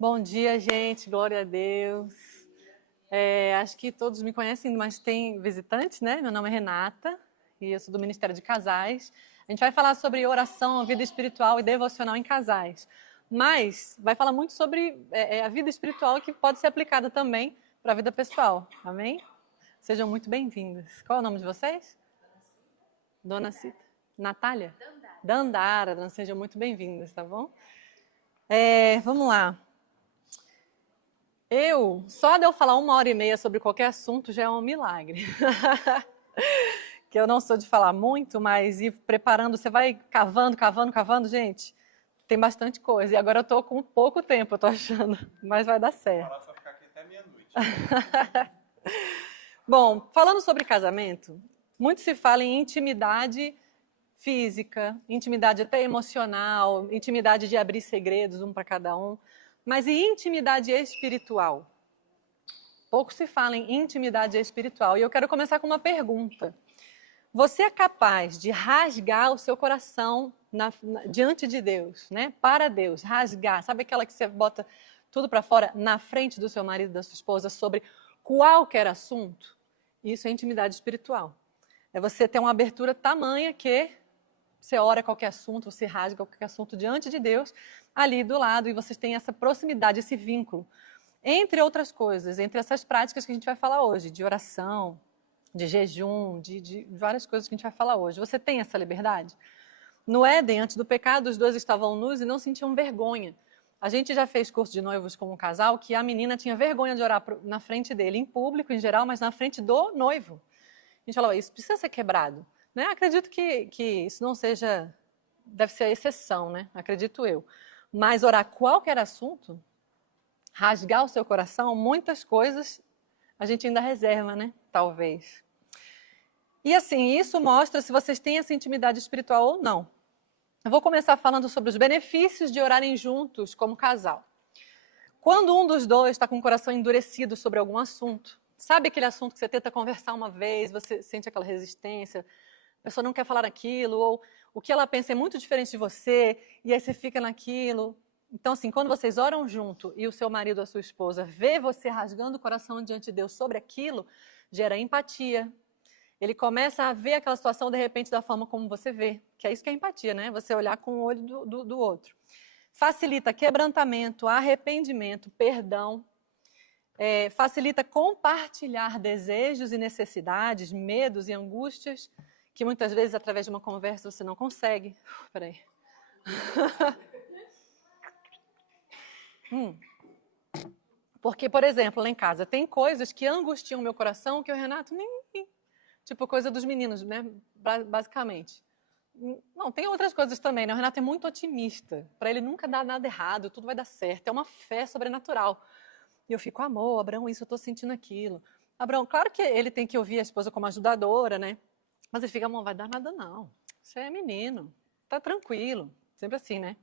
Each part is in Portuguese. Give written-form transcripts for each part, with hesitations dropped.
Bom dia, gente. Glória a Deus. Acho que todos me conhecem, mas tem visitantes, né? Meu nome é Renata e eu sou do Ministério de Casais. A gente vai falar sobre oração, vida espiritual e devocional em casais. Mas vai falar muito sobre a vida espiritual que pode ser aplicada também para a vida pessoal. Amém? Sejam muito bem-vindas. Qual é o nome de vocês? Dona Cita. Natália? Dandara. Sejam muito bem-vindas, tá bom? Vamos lá. Só de eu falar 1h30 sobre qualquer assunto já é um milagre. Que eu não sou de falar muito, mas ir preparando, você vai cavando, gente, tem bastante coisa. E agora eu tô com pouco tempo, eu tô achando, mas vai dar certo. Falar só ficar aqui até meia-noite. Bom, falando sobre casamento, muito se fala em intimidade física, intimidade até emocional, intimidade de abrir segredos um para cada um. Mas e intimidade espiritual? Pouco se fala em intimidade espiritual. E eu quero começar com uma pergunta. Você é capaz de rasgar o seu coração diante de Deus, né? Para Deus, rasgar. Sabe aquela que você bota tudo para fora na frente do seu marido, da sua esposa, sobre qualquer assunto? Isso é intimidade espiritual. É você ter uma abertura tamanha que você ora qualquer assunto, você rasga qualquer assunto diante de Deus, ali do lado, e vocês têm essa proximidade, esse vínculo. Entre outras coisas, entre essas práticas que a gente vai falar hoje, de oração, de jejum, de várias coisas que a gente vai falar hoje. Você tem essa liberdade? No Éden, antes do pecado, os dois estavam nus e não sentiam vergonha. A gente já fez curso de noivos com um casal que a menina tinha vergonha de orar na frente dele, em público, em geral, mas na frente do noivo. A gente falou, isso precisa ser quebrado. Né? Acredito que isso não seja, deve ser a exceção, né? Acredito eu. Mas orar qualquer assunto, rasgar o seu coração, muitas coisas a gente ainda reserva, né? Talvez. E assim, isso mostra se vocês têm essa intimidade espiritual ou não. Eu vou começar falando sobre os benefícios de orarem juntos como casal. Quando um dos dois está com o coração endurecido sobre algum assunto, sabe aquele assunto que você tenta conversar uma vez, você sente aquela resistência, a pessoa não quer falar aquilo, ou o que ela pensa é muito diferente de você, e aí você fica naquilo. Então, assim, quando vocês oram junto e o seu marido ou a sua esposa vê você rasgando o coração diante de Deus sobre aquilo, gera empatia. Ele começa a ver aquela situação, de repente, da forma como você vê. Que é isso que é empatia, né? Você olhar com o olho do outro. Facilita quebrantamento, arrependimento, perdão. Facilita compartilhar desejos e necessidades, medos e angústias, que muitas vezes, através de uma conversa, você não consegue. Peraí. Porque, por exemplo, lá em casa, tem coisas que angustiam meu coração que o Renato nem... Tipo, coisa dos meninos, né? Basicamente. Não, tem outras coisas também, né? O Renato é muito otimista. Para ele nunca dá nada errado, tudo vai dar certo. É uma fé sobrenatural. E eu fico, amor, Abraão, isso eu tô sentindo aquilo. Abraão, claro que ele tem que ouvir a esposa como ajudadora, né? Mas ele fica, amor, vai dar nada não. Você é menino, tá tranquilo. Sempre assim, né?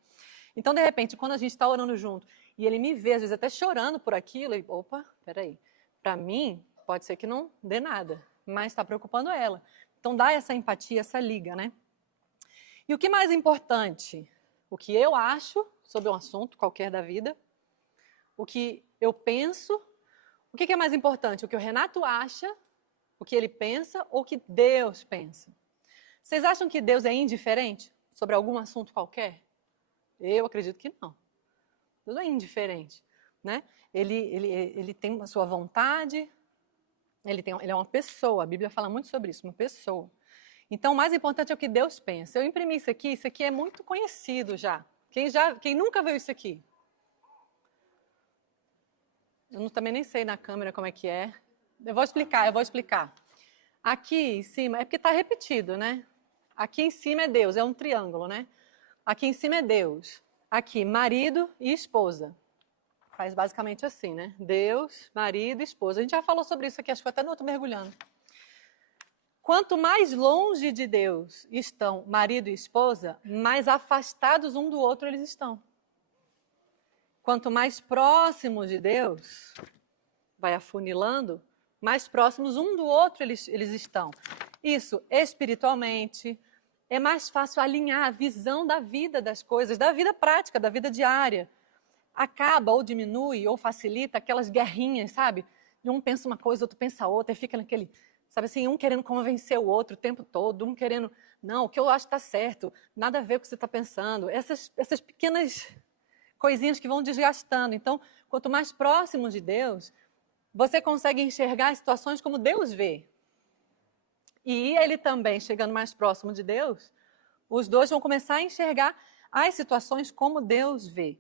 Então, de repente, quando a gente está orando junto e ele me vê, às vezes até chorando por aquilo, e opa, peraí. Para mim, pode ser que não dê nada, mas está preocupando ela. Então, dá essa empatia, essa liga, né? E o que mais importante? O que eu acho sobre um assunto qualquer da vida, o que eu penso, o que é mais importante? O que o Renato acha, o que ele pensa ou o que Deus pensa? Vocês acham que Deus é indiferente sobre algum assunto qualquer? Eu acredito que não. Deus não é indiferente, né? Ele tem a sua vontade, ele é uma pessoa, a Bíblia fala muito sobre isso, uma pessoa. Então, o mais importante é o que Deus pensa. Eu imprimi isso aqui é muito conhecido já. Quem nunca viu isso aqui? Também nem sei na câmera como é que é. Eu vou explicar. Aqui em cima, é porque está repetido, né? Aqui em cima é Deus, é um triângulo, né? Aqui em cima é Deus. Aqui, marido e esposa. Faz basicamente assim, né? Deus, marido e esposa. A gente já falou sobre isso aqui, acho que foi até no outro mergulhando. Quanto mais longe de Deus estão marido e esposa, mais afastados um do outro eles estão. Quanto mais próximos de Deus, vai afunilando, mais próximos um do outro eles estão. Isso, espiritualmente, é mais fácil alinhar a visão da vida das coisas, da vida prática, da vida diária. acaba ou diminui ou facilita aquelas guerrinhas, sabe? Um pensa uma coisa, outro pensa outra, e fica naquele, sabe assim, um querendo convencer o outro o tempo todo, um querendo, não, o que eu acho está certo, nada a ver com o que você está pensando. Essas pequenas coisinhas que vão desgastando. Então, quanto mais próximo de Deus, você consegue enxergar as situações como Deus vê. E ele também, chegando mais próximo de Deus, os dois vão começar a enxergar as situações como Deus vê.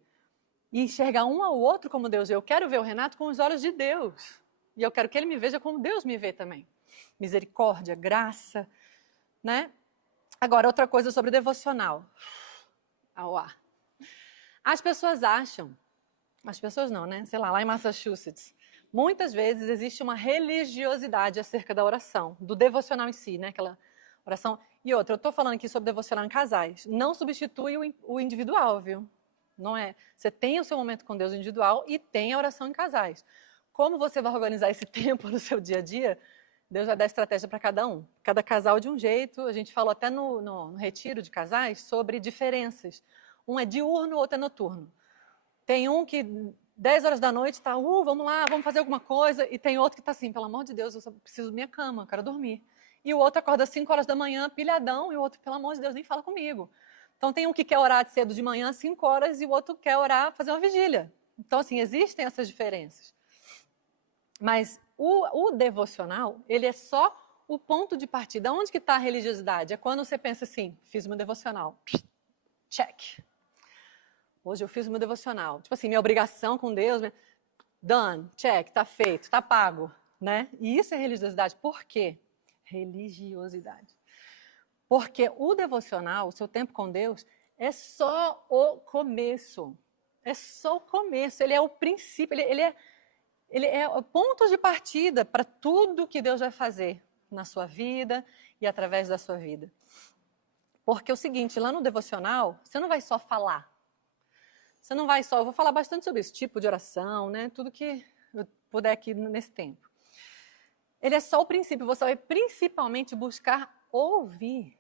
E enxergar um ao outro como Deus vê. Eu quero ver o Renato com os olhos de Deus. E eu quero que ele me veja como Deus me vê também. Misericórdia, graça, né? Agora, outra coisa sobre devocional. Ao ar. As pessoas acham, as pessoas não, né? Sei lá em Massachusetts, muitas vezes existe uma religiosidade acerca da oração, do devocional em si, né? Aquela oração. E outra, eu estou falando aqui sobre devocional em casais. Não substitui o individual, viu? Não é? Você tem o seu momento com Deus individual e tem a oração em casais. Como você vai organizar esse tempo no seu dia a dia? Deus vai dar estratégia para cada um. Cada casal de um jeito. A gente falou até no retiro de casais sobre diferenças. Um é diurno, o outro é noturno. Tem um que 10 horas da noite está, vamos lá, vamos fazer alguma coisa. E tem outro que está assim, pelo amor de Deus, eu só preciso da minha cama, eu quero dormir. E o outro acorda às 5 horas da manhã, pilhadão, e o outro, pelo amor de Deus, nem fala comigo. Então tem um que quer orar cedo de manhã, às 5 horas, e o outro quer orar, fazer uma vigília. Então, assim, existem essas diferenças. Mas o devocional, ele é só o ponto de partida. Onde que está a religiosidade? É quando você pensa assim, fiz meu devocional. Check. Hoje eu fiz o meu devocional. Tipo assim, minha obrigação com Deus, done, check, tá feito, tá pago, né? E isso é religiosidade. Por quê? Religiosidade. Porque o devocional, o seu tempo com Deus, é só o começo. É só o começo. Ele é o princípio, ele é o ponto de partida para tudo que Deus vai fazer na sua vida e através da sua vida. Porque é o seguinte, lá no devocional, você não vai só falar. Você não vai só, eu vou falar bastante sobre esse tipo de oração, né? Tudo que eu puder aqui nesse tempo. Ele é só o princípio, você vai principalmente buscar ouvir.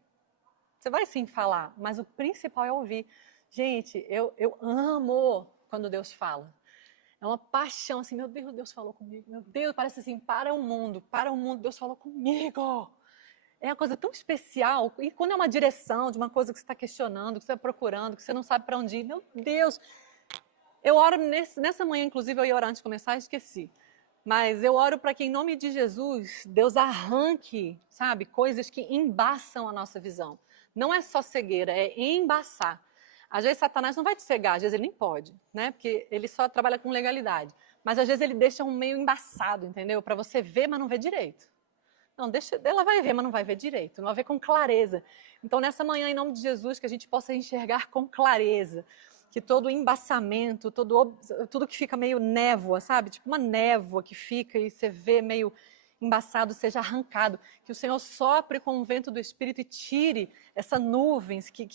Você vai sim falar, mas o principal é ouvir. Gente, eu amo quando Deus fala. É uma paixão, assim, meu Deus, Deus falou comigo. Meu Deus, parece assim, para o mundo, Deus falou comigo. É uma coisa tão especial. E quando é uma direção de uma coisa que você está questionando, que você está procurando, que você não sabe para onde ir, meu Deus. Eu oro nessa manhã, inclusive, eu ia orar antes de começar e esqueci. Mas eu oro para que, em nome de Jesus, Deus arranque, sabe, coisas que embaçam a nossa visão. Não é só cegueira, é embaçar. Às vezes Satanás não vai te cegar, às vezes ele nem pode, né? Porque ele só trabalha com legalidade. Mas às vezes ele deixa um meio embaçado, entendeu? Para você ver, mas não ver direito. Não, ela vai ver, mas não vai ver direito, não vai ver com clareza. Então, nessa manhã, em nome de Jesus, que a gente possa enxergar com clareza, que todo embaçamento, tudo que fica meio névoa, sabe? Tipo uma névoa que fica e você vê meio embaçado, seja arrancado. Que o Senhor sopre com o vento do Espírito e tire essa nuvens que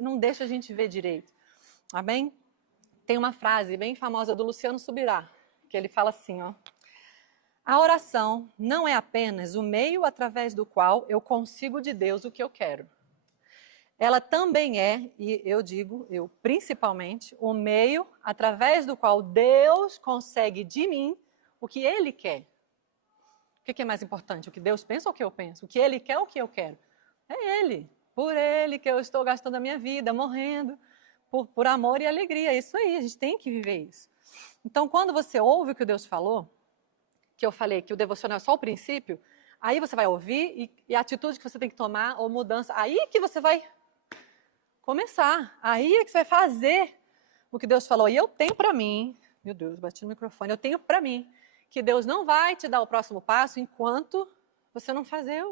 não deixa a gente ver direito. Amém? Tem uma frase bem famosa do Luciano Subirá, que ele fala assim, ó. A oração não é apenas o meio através do qual eu consigo de Deus o que eu quero. Ela também é, e eu principalmente, o meio através do qual Deus consegue de mim o que Ele quer. O que é mais importante? O que Deus pensa ou o que eu penso? O que Ele quer ou o que eu quero? É Ele. Por Ele que eu estou gastando a minha vida, morrendo, por amor e alegria. É isso aí, a gente tem que viver isso. Então, quando você ouve o que Deus falou, que eu falei que o devocional é só o princípio, aí você vai ouvir e a atitude que você tem que tomar, ou mudança, aí que você vai começar, aí é que você vai fazer o que Deus falou. E eu tenho para mim, meu Deus, bati no microfone, eu tenho para mim que Deus não vai te dar o próximo passo enquanto você não fazer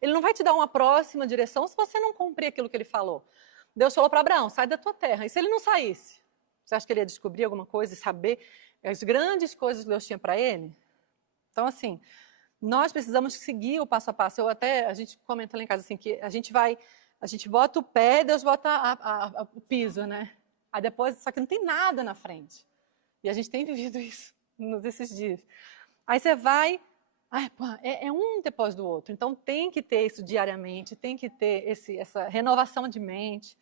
Ele não vai te dar uma próxima direção se você não cumprir aquilo que Ele falou. Deus falou para Abraão, sai da tua terra. E se ele não saísse? Você acha que ele ia descobrir alguma coisa e saber as grandes coisas que Deus tinha para ele? Então, assim, nós precisamos seguir o passo a passo. A gente comenta lá em casa assim, que a gente bota o pé, Deus bota o piso, né? Aí depois, só que não tem nada na frente. E a gente tem vivido isso nesses dias. Aí você vai, é um depois do outro. Então tem que ter isso diariamente, tem que ter essa renovação de mente.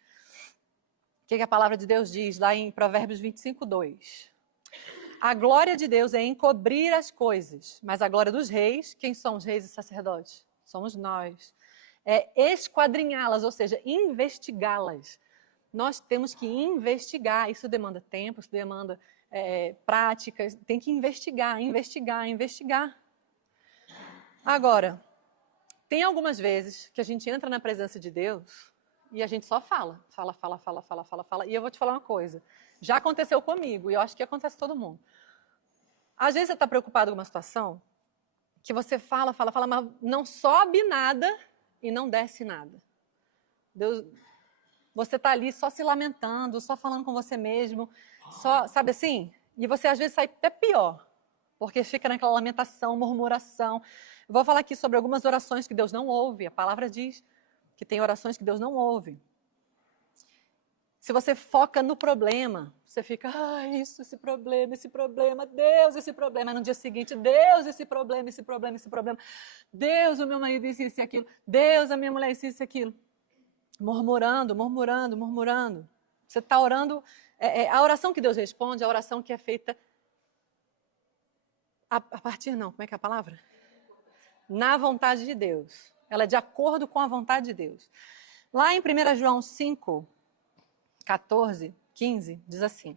O que a palavra de Deus diz lá em Provérbios 25:2? A glória de Deus é encobrir as coisas, mas a glória dos reis, quem são os reis e sacerdotes? Somos nós. É esquadrinhá-las, ou seja, investigá-las. Nós temos que investigar, isso demanda tempo, isso demanda práticas, tem que investigar. Agora, tem algumas vezes que a gente entra na presença de Deus e a gente só fala. E eu vou te falar uma coisa, já aconteceu comigo e eu acho que acontece com todo mundo. Às vezes você está preocupado com uma situação que você fala, mas não sobe nada e não desce nada. Deus, você está ali só se lamentando, só falando com você mesmo, só, sabe assim? E você às vezes sai até pior, porque fica naquela lamentação, murmuração. Eu vou falar aqui sobre algumas orações que Deus não ouve. A palavra diz que tem orações que Deus não ouve. Se você foca no problema, você fica, esse problema, Deus, esse problema. E no dia seguinte, Deus, esse problema. Deus, o meu marido isso e aquilo. Deus, a minha mulher isso e aquilo. Murmurando. Você está orando. A oração que Deus responde é a oração que é feita a partir, não, como é que é a palavra? Na vontade de Deus. Ela é de acordo com a vontade de Deus. Lá em 1 João 5, 14, 15, diz assim.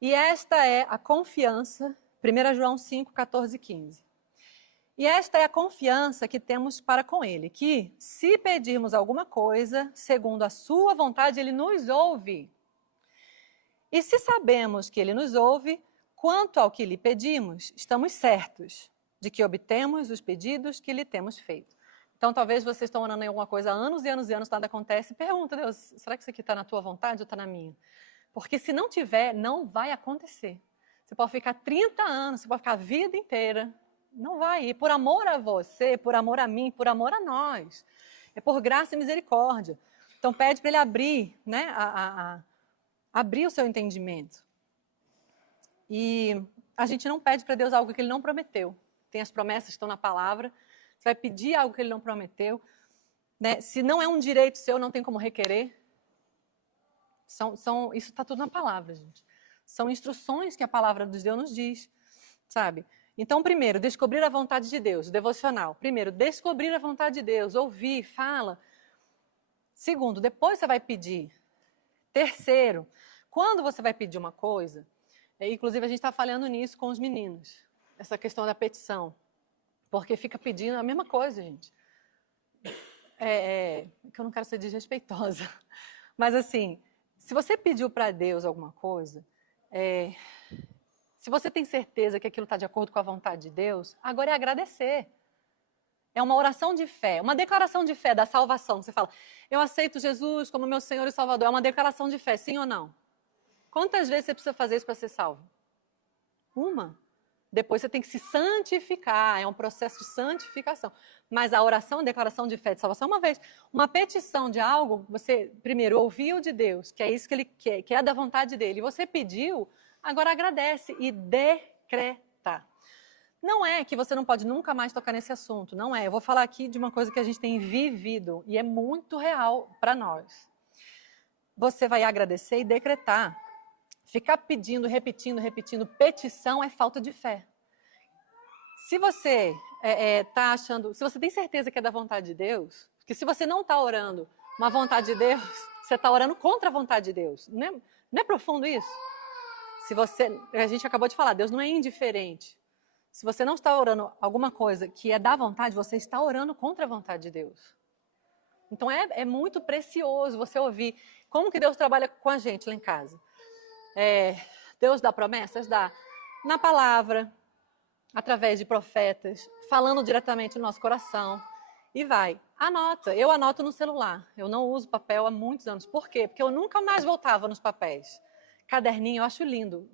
E esta é a confiança, 1 João 5, 14 e 15. E esta é a confiança que temos para com Ele, que se pedirmos alguma coisa, segundo a sua vontade, Ele nos ouve. E se sabemos que Ele nos ouve, quanto ao que lhe pedimos, estamos certos de que obtemos os pedidos que lhe temos feito. Então, talvez vocês estão orando em alguma coisa há anos e anos, nada acontece. Pergunta, Deus, será que isso aqui está na tua vontade ou está na minha? Porque se não tiver, não vai acontecer. Você pode ficar 30 anos, você pode ficar a vida inteira. Não vai. E por amor a você, por amor a mim, por amor a nós. É por graça e misericórdia. Então, pede para Ele abrir, né, abrir o seu entendimento. E a gente não pede para Deus algo que Ele não prometeu. Tem as promessas que estão na palavra. Você vai pedir algo que Ele não prometeu. Né? Se não é um direito seu, não tem como requerer. Isso está tudo na palavra, gente. São instruções que a palavra de Deus nos diz, sabe? Então, primeiro, descobrir a vontade de Deus, devocional. Primeiro, descobrir a vontade de Deus, ouvir, fala. Segundo, depois você vai pedir. Terceiro, quando você vai pedir uma coisa, inclusive a gente está falando nisso com os meninos, essa questão da petição. Porque fica pedindo a mesma coisa, gente. Que eu não quero ser desrespeitosa. Mas assim, se você pediu para Deus alguma coisa, se você tem certeza que aquilo está de acordo com a vontade de Deus, agora é agradecer. É uma oração de fé, uma declaração de fé da salvação. Você fala, eu aceito Jesus como meu Senhor e Salvador. É uma declaração de fé, sim ou não? Quantas vezes você precisa fazer isso para ser salvo? Uma. Depois você tem que se santificar, é um processo de santificação. Mas a oração, a declaração de fé de salvação, uma vez, uma petição de algo, você primeiro ouviu de Deus, que é isso que Ele quer, que é da vontade dEle, e você pediu, agora agradece e decreta. Não é que você não pode nunca mais tocar nesse assunto, não é. Eu vou falar aqui de uma coisa que a gente tem vivido, e é muito real para nós. Você vai agradecer e decretar. Ficar pedindo, repetindo, petição é falta de fé. Se você está achando, se você tem certeza que é da vontade de Deus, porque se você não está orando uma vontade de Deus, você está orando contra a vontade de Deus. Não é profundo isso? A gente acabou de falar, Deus não é indiferente. Se você não está orando alguma coisa que é da vontade, você está orando contra a vontade de Deus. Então é muito precioso você ouvir como que Deus trabalha com a gente lá em casa. Deus dá promessas? Dá. Na palavra, através de profetas, falando diretamente no nosso coração. E vai. Anota. Eu anoto no celular. Eu não uso papel há muitos anos. Por quê? Porque eu nunca mais voltava nos papéis. Caderninho, eu acho lindo.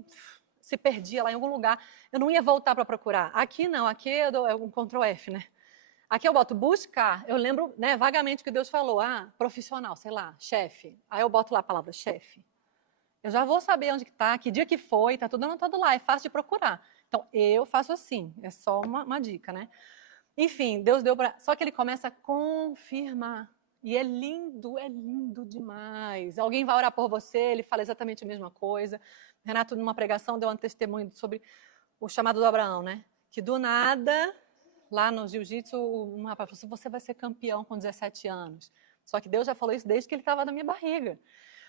Se perdia lá em algum lugar, eu não ia voltar para procurar. Aqui não, aqui eu dou um Ctrl F, né? Aqui eu boto buscar. Eu lembro, né, vagamente que Deus falou. Profissional, sei lá, chefe. Aí eu boto lá a palavra chefe. Eu já vou saber onde que está, que dia que foi, está tudo anotado lá, é fácil de procurar. Então, eu faço assim, é só uma dica, né? Enfim, Deus deu para... Só que Ele começa a confirmar. E é lindo demais. Alguém vai orar por você, ele fala exatamente a mesma coisa. Renato, numa pregação, deu um testemunho sobre o chamado do Abraão, né? Que do nada, lá no jiu-jitsu, um rapaz falou assim, você vai ser campeão com 17 anos. Só que Deus já falou isso desde que ele estava na minha barriga.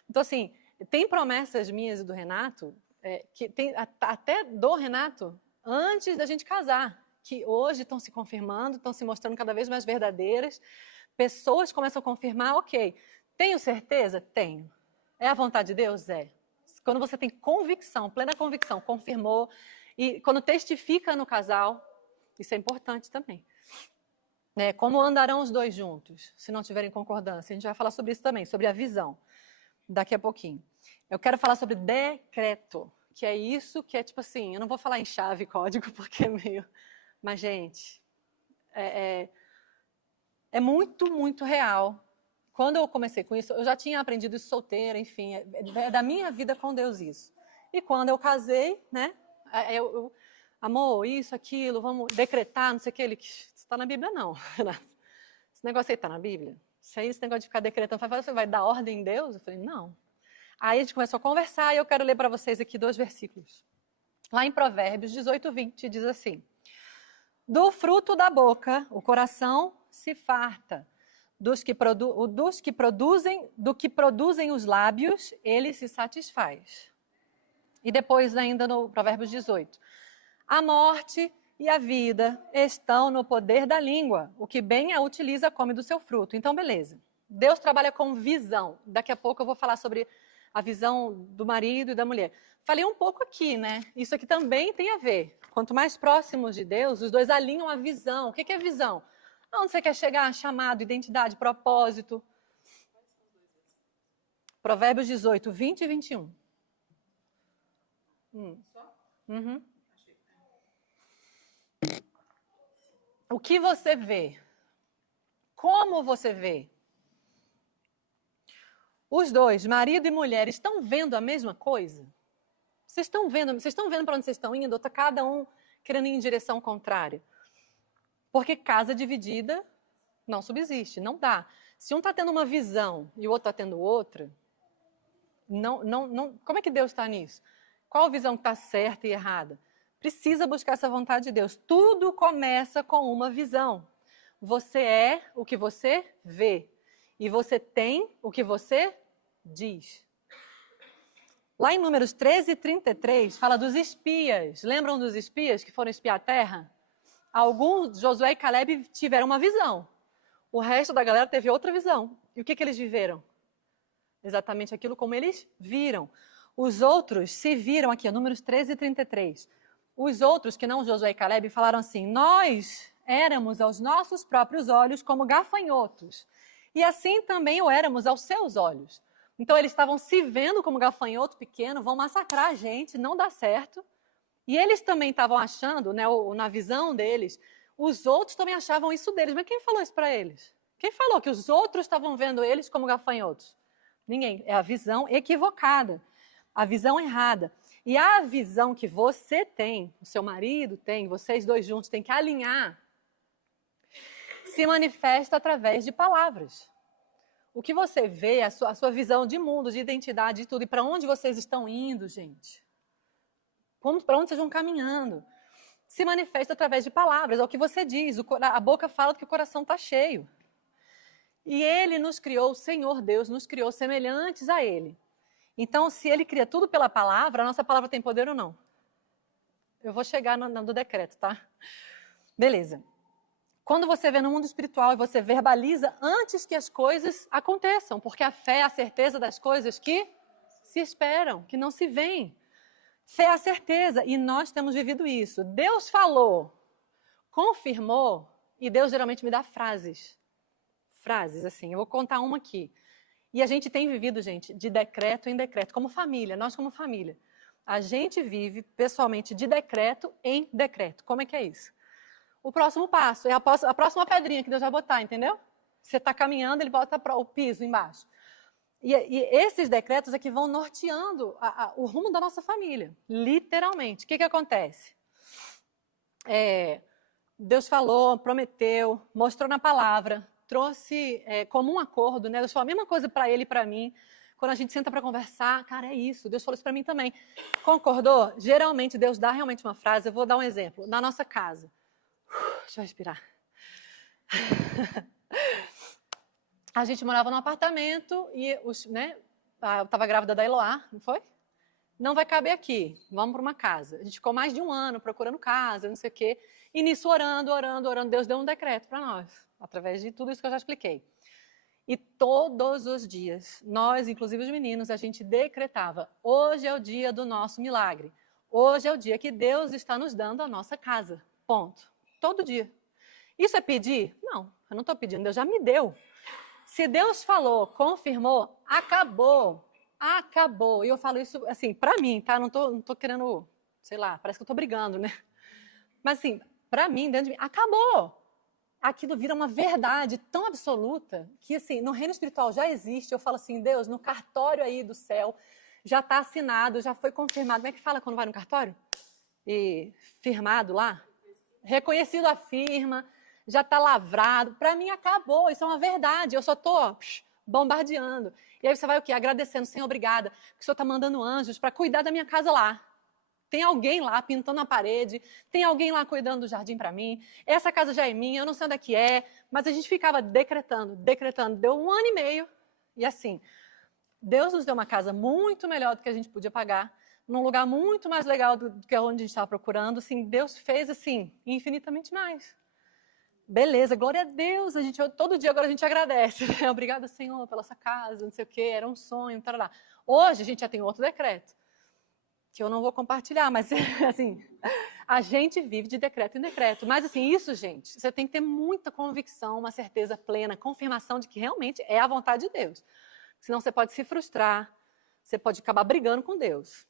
Então, assim, tem promessas minhas e do Renato, que tem até do Renato, antes da gente casar, que hoje estão se confirmando, estão se mostrando cada vez mais verdadeiras. Pessoas começam a confirmar, ok, tenho certeza? Tenho. É a vontade de Deus? É. Quando você tem convicção, plena convicção, confirmou, e quando testifica no casal, isso é importante também. Como andarão os dois juntos, se não tiverem concordância? A gente vai falar sobre isso também, sobre a visão, daqui a pouquinho. Eu quero falar sobre decreto, que é isso que é tipo assim, eu não vou falar em chave e código, porque é meio... Mas, gente, é muito, muito real. Quando eu comecei com isso, eu já tinha aprendido isso solteira, enfim, é da minha vida com Deus isso. E quando eu casei, né, amor, isso, aquilo, vamos decretar, não sei o que, isso está na Bíblia não. Esse negócio aí está na Bíblia? Esse negócio de ficar decretando, você vai dar ordem em Deus? Eu falei, não. Aí a gente começou a conversar e eu quero ler para vocês aqui 2 versículos. Lá em Provérbios 18:20 diz assim, do fruto da boca, o coração se farta. Do que produzem os lábios, ele se satisfaz. E depois ainda no Provérbios 18. A morte e a vida estão no poder da língua. O que bem a utiliza, come do seu fruto. Então, beleza. Deus trabalha com visão. Daqui a pouco eu vou falar sobre a visão do marido e da mulher. Falei um pouco aqui, né? Isso aqui também tem a ver. Quanto mais próximos de Deus, os dois alinham a visão. O que é visão? Onde você quer chegar? Chamado, identidade, propósito. Provérbios 18, 20 e 21. Uhum. O que você vê? Como você vê? Os dois, marido e mulher, estão vendo a mesma coisa? Vocês estão vendo para onde vocês estão indo? Ou está cada um querendo ir em direção contrária? Porque casa dividida não subsiste, não dá. Se um está tendo uma visão e o outro está tendo outra, como é que Deus está nisso? Qual visão está certa e errada? Precisa buscar essa vontade de Deus. Tudo começa com uma visão. Você é o que você vê. E você tem o que você diz. Lá em Números 13:33, fala dos espias. Lembram dos espias que foram espiar a terra? Alguns, Josué e Caleb, tiveram uma visão. O resto da galera teve outra visão. E o que eles viveram? Exatamente aquilo como eles viram. Os outros se viram aqui, Números 13:33. Os outros, que não Josué e Caleb, falaram assim, nós éramos aos nossos próprios olhos como gafanhotos. E assim também o éramos aos seus olhos. Então eles estavam se vendo como gafanhoto pequeno, vão massacrar a gente, não dá certo. E eles também estavam achando, né, na visão deles, os outros também achavam isso deles. Mas quem falou isso para eles? Quem falou que os outros estavam vendo eles como gafanhotos? Ninguém. É a visão equivocada, a visão errada. E a visão que você tem, o seu marido tem, vocês dois juntos têm que alinhar, se manifesta através de palavras. O que você vê, a sua visão de mundo, de identidade, de tudo, e para onde vocês estão indo, gente? Para onde vocês vão caminhando? Se manifesta através de palavras, é o que você diz. A boca fala que o coração está cheio. E Ele nos criou, o Senhor Deus nos criou semelhantes a Ele. Então, se Ele cria tudo pela palavra, a nossa palavra tem poder ou não? Eu vou chegar no decreto, tá? Beleza. Quando você vê no mundo espiritual e você verbaliza antes que as coisas aconteçam, porque a fé é a certeza das coisas que se esperam, que não se veem. Fé é a certeza, e nós temos vivido isso. Deus falou, confirmou, e Deus geralmente me dá frases. Frases, assim, eu vou contar uma aqui. E a gente tem vivido, gente, de decreto em decreto, como família, nós como família. A gente vive, pessoalmente, de decreto em decreto. Como é que é isso? O próximo passo é a próxima pedrinha que Deus vai botar, entendeu? Você está caminhando, Ele bota o piso embaixo. E esses decretos é que vão norteando o rumo da nossa família, literalmente. O que acontece? Deus falou, prometeu, mostrou na palavra. trouxe como um acordo, né? Deus falou a mesma coisa para ele e para mim. Quando a gente senta para conversar, cara, é isso. Deus falou isso para mim também. Concordou? Geralmente, Deus dá realmente uma frase. Eu vou dar um exemplo. Na nossa casa. Deixa eu respirar. A gente morava num apartamento e eu estava grávida da Eloá, não foi? Não vai caber aqui, vamos para uma casa. A gente ficou mais de um ano procurando casa, não sei o quê. E nisso, orando, Deus deu um decreto para nós, através de tudo isso que eu já expliquei. E todos os dias, nós, inclusive os meninos, a gente decretava: hoje é o dia do nosso milagre. Hoje é o dia que Deus está nos dando a nossa casa. Ponto. Todo dia. Isso é pedir? Não, eu não estou pedindo, Deus já me deu. Se Deus falou, confirmou, acabou. Acabou. E eu falo isso, assim, pra mim, tá? Não tô querendo, sei lá, parece que eu tô brigando, né? Mas, assim, pra mim, dentro de mim, acabou. Aquilo vira uma verdade tão absoluta que, assim, no reino espiritual já existe. Eu falo assim, Deus, no cartório aí do céu, já tá assinado, já foi confirmado. Como é que fala quando vai no cartório? E firmado lá? Reconhecido a firma, já tá lavrado. Pra mim, acabou. Isso é uma verdade. Eu só tô bombardeando. E aí você vai o quê? Agradecendo, Senhor, obrigada, que o Senhor está mandando anjos para cuidar da minha casa lá. Tem alguém lá pintando a parede, tem alguém lá cuidando do jardim para mim, essa casa já é minha, eu não sei onde é que é, mas a gente ficava decretando. Deu 1 ano e meio, e assim, Deus nos deu uma casa muito melhor do que a gente podia pagar, num lugar muito mais legal do que onde a gente estava procurando, assim, Deus fez, assim, infinitamente mais. Beleza, glória a Deus, todo dia agora a gente agradece, né? Obrigada, Senhor, pela essa casa, não sei o quê, era um sonho, tarará. Hoje a gente já tem outro decreto, que eu não vou compartilhar, mas assim, a gente vive de decreto em decreto. Mas assim, isso, gente, você tem que ter muita convicção, uma certeza plena, confirmação de que realmente é a vontade de Deus. Senão você pode se frustrar, você pode acabar brigando com Deus.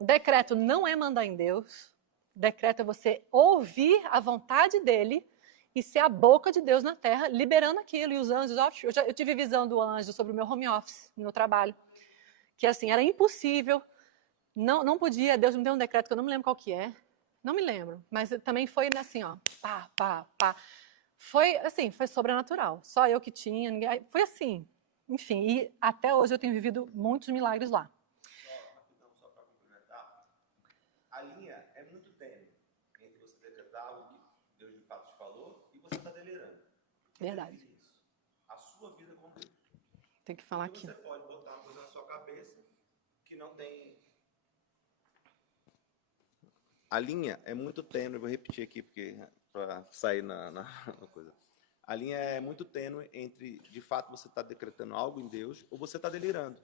Decreto não é mandar em Deus, decreto é você ouvir a vontade dele e ser a boca de Deus na terra, liberando aquilo. E os anjos, eu tive visão do anjo sobre o meu home office, no meu trabalho, que assim, era impossível, não podia, Deus me deu um decreto que eu não me lembro qual que é, não me lembro, mas também foi assim, ó, pá, pá, pá. Foi assim, foi sobrenatural, só eu que tinha, ninguém, foi assim, enfim, e até hoje eu tenho vivido muitos milagres lá. Só para complementar, a linha é muito tênue entre você decretar algo que Deus de fato te falou e você está delirando. Verdade. Isso. A sua vida com Deus. Tem que falar aqui. Você pode botar uma coisa na sua cabeça que não tem. A linha é muito tênue, vou repetir aqui porque para sair na coisa. A linha é muito tênue entre, de fato, você está decretando algo em Deus ou você está delirando.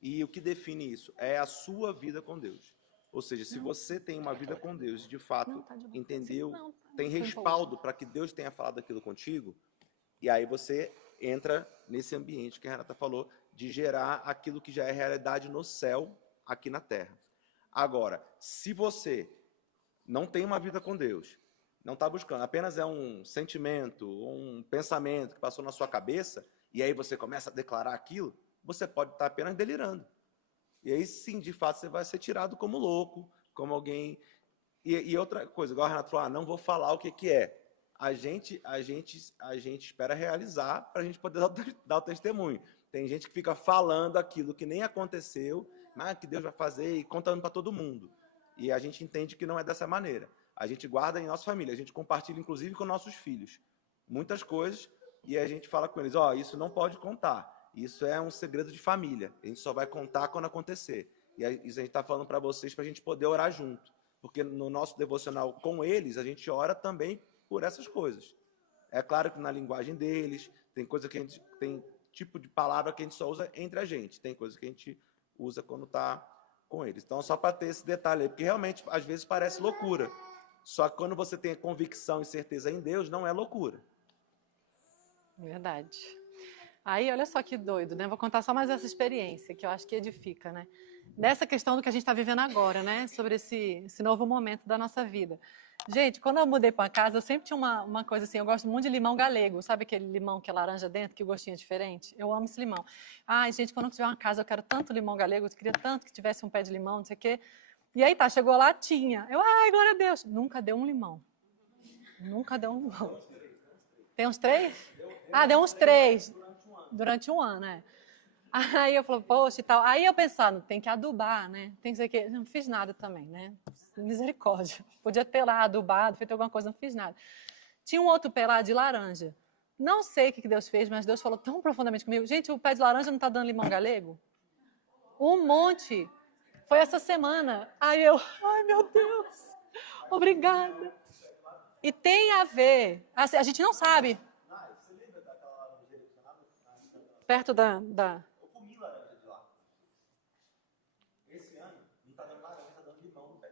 E o que define isso é a sua vida com Deus. Ou seja, se você tem uma vida com Deus e, de fato, entendeu, tem respaldo para que Deus tenha falado aquilo contigo, e aí você entra nesse ambiente que a Renata falou, de gerar aquilo que já é realidade no céu, aqui na terra. Agora, se você não tem uma vida com Deus, não está buscando, apenas é um sentimento, um pensamento que passou na sua cabeça, e aí você começa a declarar aquilo, você pode estar apenas delirando. E aí sim, de fato, você vai ser tirado como louco, como alguém... E outra coisa, igual a Renata falou, não vou falar o que é. A gente espera realizar para a gente poder dar o testemunho. Tem gente que fica falando aquilo que nem aconteceu, mas que Deus vai fazer e contando para todo mundo. E a gente entende que não é dessa maneira. A gente guarda em nossa família, a gente compartilha inclusive com nossos filhos muitas coisas e a gente fala com eles, isso não pode contar, isso é um segredo de família, a gente só vai contar quando acontecer. E isso a gente está falando para vocês para a gente poder orar junto, porque no nosso devocional com eles, a gente ora também por essas coisas. É claro que na linguagem deles, tem coisa que a gente tem tipo de palavra que a gente só usa entre a gente, tem coisa que a gente usa quando está com eles. Então, só para ter esse detalhe aí, porque realmente, às vezes, parece loucura. Só que quando você tem convicção e certeza em Deus, não é loucura. Verdade. Aí, olha só que doido, né? Vou contar só mais essa experiência, que eu acho que edifica, né? Dessa questão do que a gente está vivendo agora, né? Sobre esse novo momento da nossa vida. Gente, quando eu mudei para casa, eu sempre tinha uma coisa assim, eu gosto muito de limão galego, sabe aquele limão que é laranja dentro, que o gostinho é diferente? Eu amo esse limão. Ai, gente, quando eu tiver uma casa, eu quero tanto limão galego, eu queria tanto que tivesse um pé de limão, não sei o quê. E aí tá, chegou lá, tinha. Ai, glória a Deus. Nunca deu um limão. Nunca deu um limão. Tem uns 3? Ah, deu uns 3. Durante um ano, né? Aí eu falei, poxa e tal. Aí eu pensando, tem que adubar, né? Tem que ser que... Não fiz nada também, né? Misericórdia. Podia ter lá adubado, feito alguma coisa, não fiz nada. Tinha um outro pé lá de laranja. Não sei o que Deus fez, mas Deus falou tão profundamente comigo. Gente, o pé de laranja não está dando limão galego? Um monte. Foi essa semana. Aí eu, ai meu Deus, obrigada. E tem a ver, assim, a gente não sabe. Perto da... Eu comi laranja de lá. Esse ano não está dando laranja, está dando limão no pé.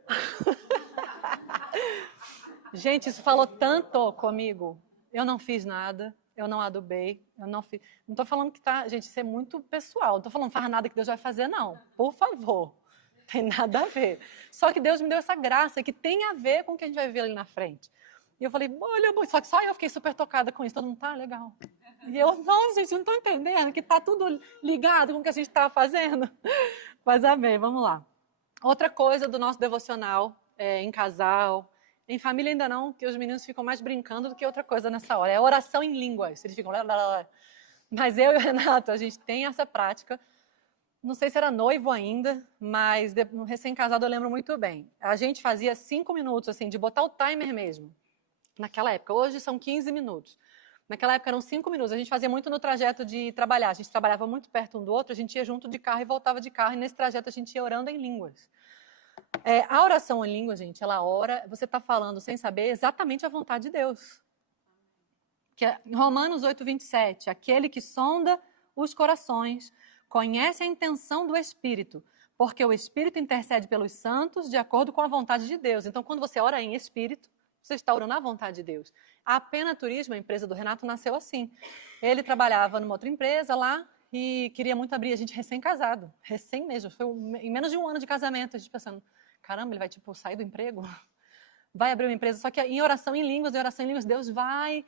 Gente, isso falou tanto comigo. Eu não fiz nada, eu não adubei, eu não fiz. Não estou falando que tá, gente, isso é muito pessoal. Não estou falando faz nada que Deus vai fazer, não. Por favor. Tem nada a ver. Só que Deus me deu essa graça que tem a ver com o que a gente vai ver ali na frente. E eu falei, olha, só que só eu fiquei super tocada com isso. Todo mundo tá legal. E eu, não, gente, não estou entendendo que tá tudo ligado com o que a gente estava fazendo. Mas amei, vamos lá. Outra coisa do nosso devocional, em casal, em família ainda não, que os meninos ficam mais brincando do que outra coisa nessa hora. É oração em línguas. Eles ficam... Mas eu e o Renato, a gente tem essa prática. Não sei se era noivo ainda, mas no recém-casado eu lembro muito bem. A gente fazia 5 minutos, assim, de botar o timer mesmo. Naquela época. Hoje são 15 minutos. Naquela época eram 5 minutos. A gente fazia muito no trajeto de trabalhar. A gente trabalhava muito perto um do outro, a gente ia junto de carro e voltava de carro. E nesse trajeto a gente ia orando em línguas. A oração em língua, gente, ela ora, você está falando sem saber exatamente a vontade de Deus. Que é Romanos 8:27, aquele que sonda os corações, conhece a intenção do Espírito, porque o Espírito intercede pelos santos de acordo com a vontade de Deus. Então, quando você ora em Espírito, você está orando a vontade de Deus. A Pena Turismo, a empresa do Renato, nasceu assim. Ele trabalhava numa outra empresa lá e queria muito abrir, a gente recém-casado, recém mesmo, foi em menos de um ano de casamento, a gente pensando, caramba, ele vai tipo sair do emprego? Vai abrir uma empresa, só que em oração em línguas, Deus vai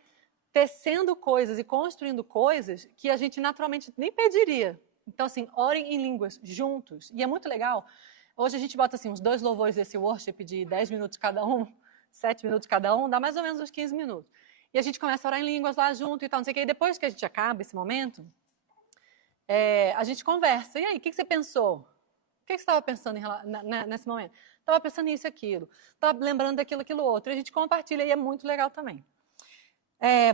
tecendo coisas e construindo coisas que a gente naturalmente nem pediria. Então, assim, orem em línguas juntos. E é muito legal. Hoje a gente bota assim, uns 2 louvores desse worship de 10 minutos cada um, 7 minutos cada um, dá mais ou menos uns 15 minutos. E a gente começa a orar em línguas lá junto e tal, não sei o quê. E depois que a gente acaba esse momento, a gente conversa. E aí, o que você pensou? O que você estava pensando nesse momento? Estava pensando nisso e aquilo. Estava lembrando daquilo, aquilo outro. E a gente compartilha e é muito legal também.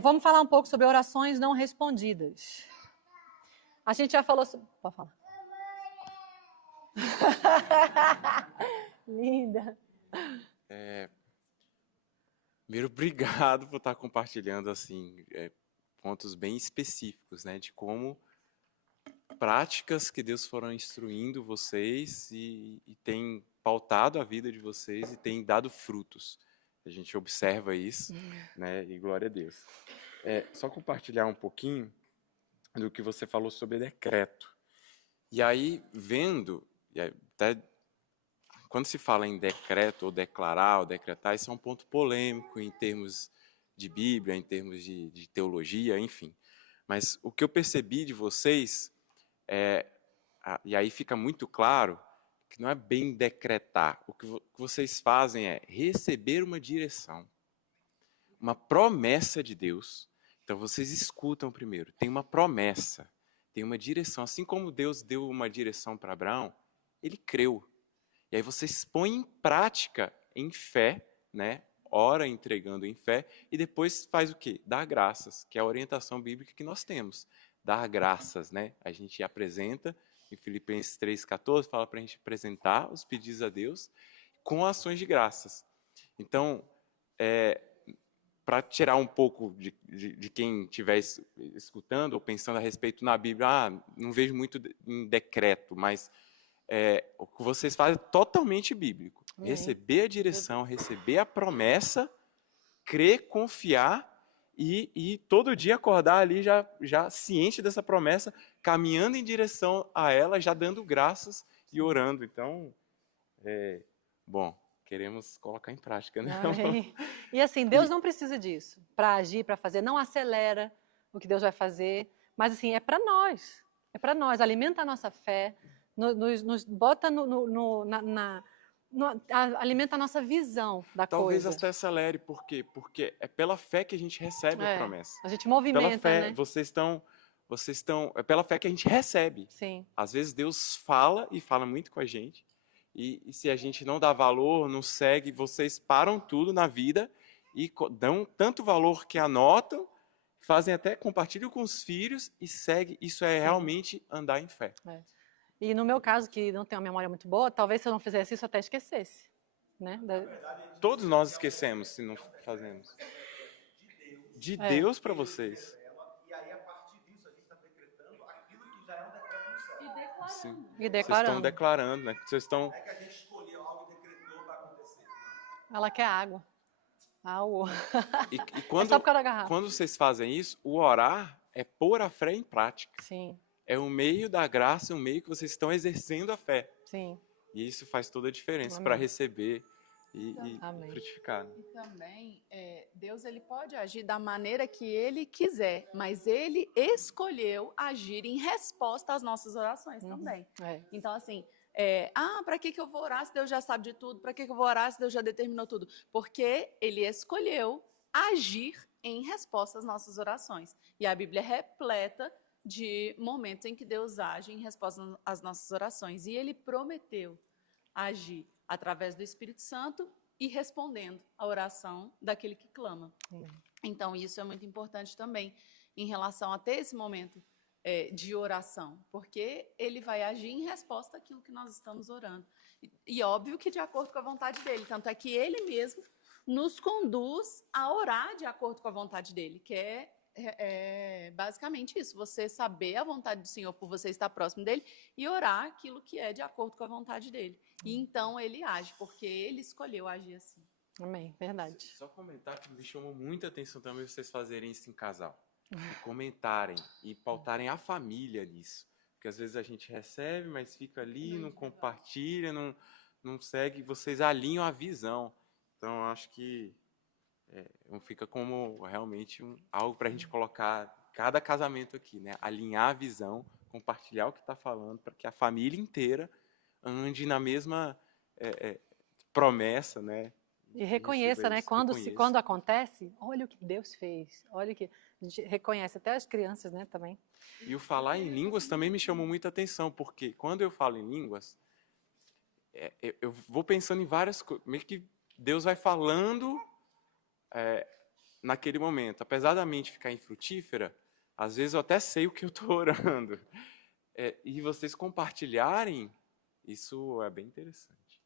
Vamos falar um pouco sobre orações não respondidas. A gente já falou sobre... Pode falar. Linda. Primeiro, obrigado por estar compartilhando assim, pontos bem específicos, né, de como práticas que Deus foram instruindo vocês e tem pautado a vida de vocês e tem dado frutos. A gente observa isso, né, e glória a Deus. Só compartilhar um pouquinho do que você falou sobre decreto. E aí, vendo, até quando se fala em decreto, ou declarar, ou decretar, isso é um ponto polêmico em termos de Bíblia, em termos de teologia, enfim. Mas o que eu percebi de vocês, e aí fica muito claro, que não é bem decretar. O que vocês fazem é receber uma direção, uma promessa de Deus. Então, vocês escutam primeiro. Tem uma promessa, tem uma direção. Assim como Deus deu uma direção para Abraão, ele creu. E aí vocês põem em prática em fé, né? Ora entregando em fé, e depois faz o quê? Dá graças, que é a orientação bíblica que nós temos. Dar graças, né? A gente apresenta, em Filipenses 3,14, fala para a gente apresentar os pedidos a Deus com ações de graças. Então, para tirar um pouco de quem estiver escutando ou pensando a respeito na Bíblia, não vejo muito em decreto, mas o que vocês fazem é totalmente bíblico. Amém. Receber a direção, receber a promessa, crer, confiar e todo dia acordar ali já ciente dessa promessa, caminhando em direção a ela, já dando graças e orando. Então, bom, queremos colocar em prática, né? Amém. E assim, Deus não precisa disso para agir, para fazer. Não acelera o que Deus vai fazer, mas assim, é para nós. É para nós, alimenta a nossa fé, nos bota alimenta a nossa visão da Talvez coisa. até acelere, por quê? Porque é pela fé que a gente recebe a promessa. A gente Pela movimenta, fé, né? vocês estão, é pela fé que a gente recebe. Sim. Às vezes Deus fala e fala muito com a gente, e se a gente não dá valor, não segue, vocês param tudo na vida e dão tanto valor que anotam, fazem até, compartilham com os filhos e seguem. Isso é realmente andar em fé. E no meu caso, que não tenho uma memória muito boa, talvez se eu não fizesse isso, eu até esquecesse. Né? Todos nós esquecemos se não fazemos. De Deus para vocês. E aí, a partir disso, a gente está decretando aquilo que já é um decreto no céu. Sim. E Vocês estão declarando. declarando, né? Vocês estão... Não é que a gente escolheu algo e decretou para acontecer. Não. Ela quer água. E É só por causa da garrafa. quando vocês fazem isso, o orar é pôr a fé em prática. Sim, É um meio da graça, um meio que vocês estão exercendo a fé. sim. E isso faz toda a diferença Amém. para receber e Amém. frutificar. E também, Deus ele pode agir da maneira que Ele quiser, mas Ele escolheu agir em resposta às nossas orações também. Então, assim, para que eu vou orar se Deus já sabe de tudo? Para que eu vou orar se Deus já determinou tudo? Porque Ele escolheu agir em resposta às nossas orações. E a Bíblia é repleta de momentos em que Deus age em resposta às nossas orações. E Ele prometeu agir através do Espírito Santo e respondendo à oração daquele que clama. Então, isso é muito importante também em relação a ter esse momento de oração, porque ele vai agir em resposta àquilo que nós estamos orando. E óbvio que de acordo com a vontade dele, tanto é que ele mesmo nos conduz a orar de acordo com a vontade dele, que é basicamente isso, você saber a vontade do Senhor por você estar próximo dele e orar aquilo que é de acordo com a vontade dele. E então ele age, porque ele escolheu agir assim. Amém, verdade. Só comentar que me chamou muita atenção também vocês fazerem isso em casal. E comentarem e pautarem a família nisso. Porque às vezes a gente recebe, mas fica ali, não compartilha, não segue, vocês alinham a visão. Então eu acho que fica como realmente algo para a gente colocar cada casamento aqui, né? Alinhar a visão, compartilhar o que está falando, para que a família inteira ande na mesma promessa, né? E reconheça, né? Quando acontece, olha o que Deus fez, olha o que a gente reconhece, até as crianças, né, também. E o falar em línguas também me chamou muita atenção, porque quando eu falo em línguas, eu vou pensando em várias coisas, meio que Deus vai falando naquele momento. Apesar da mente ficar infrutífera, às vezes eu até sei o que eu estou orando. E vocês compartilharem, isso é bem interessante.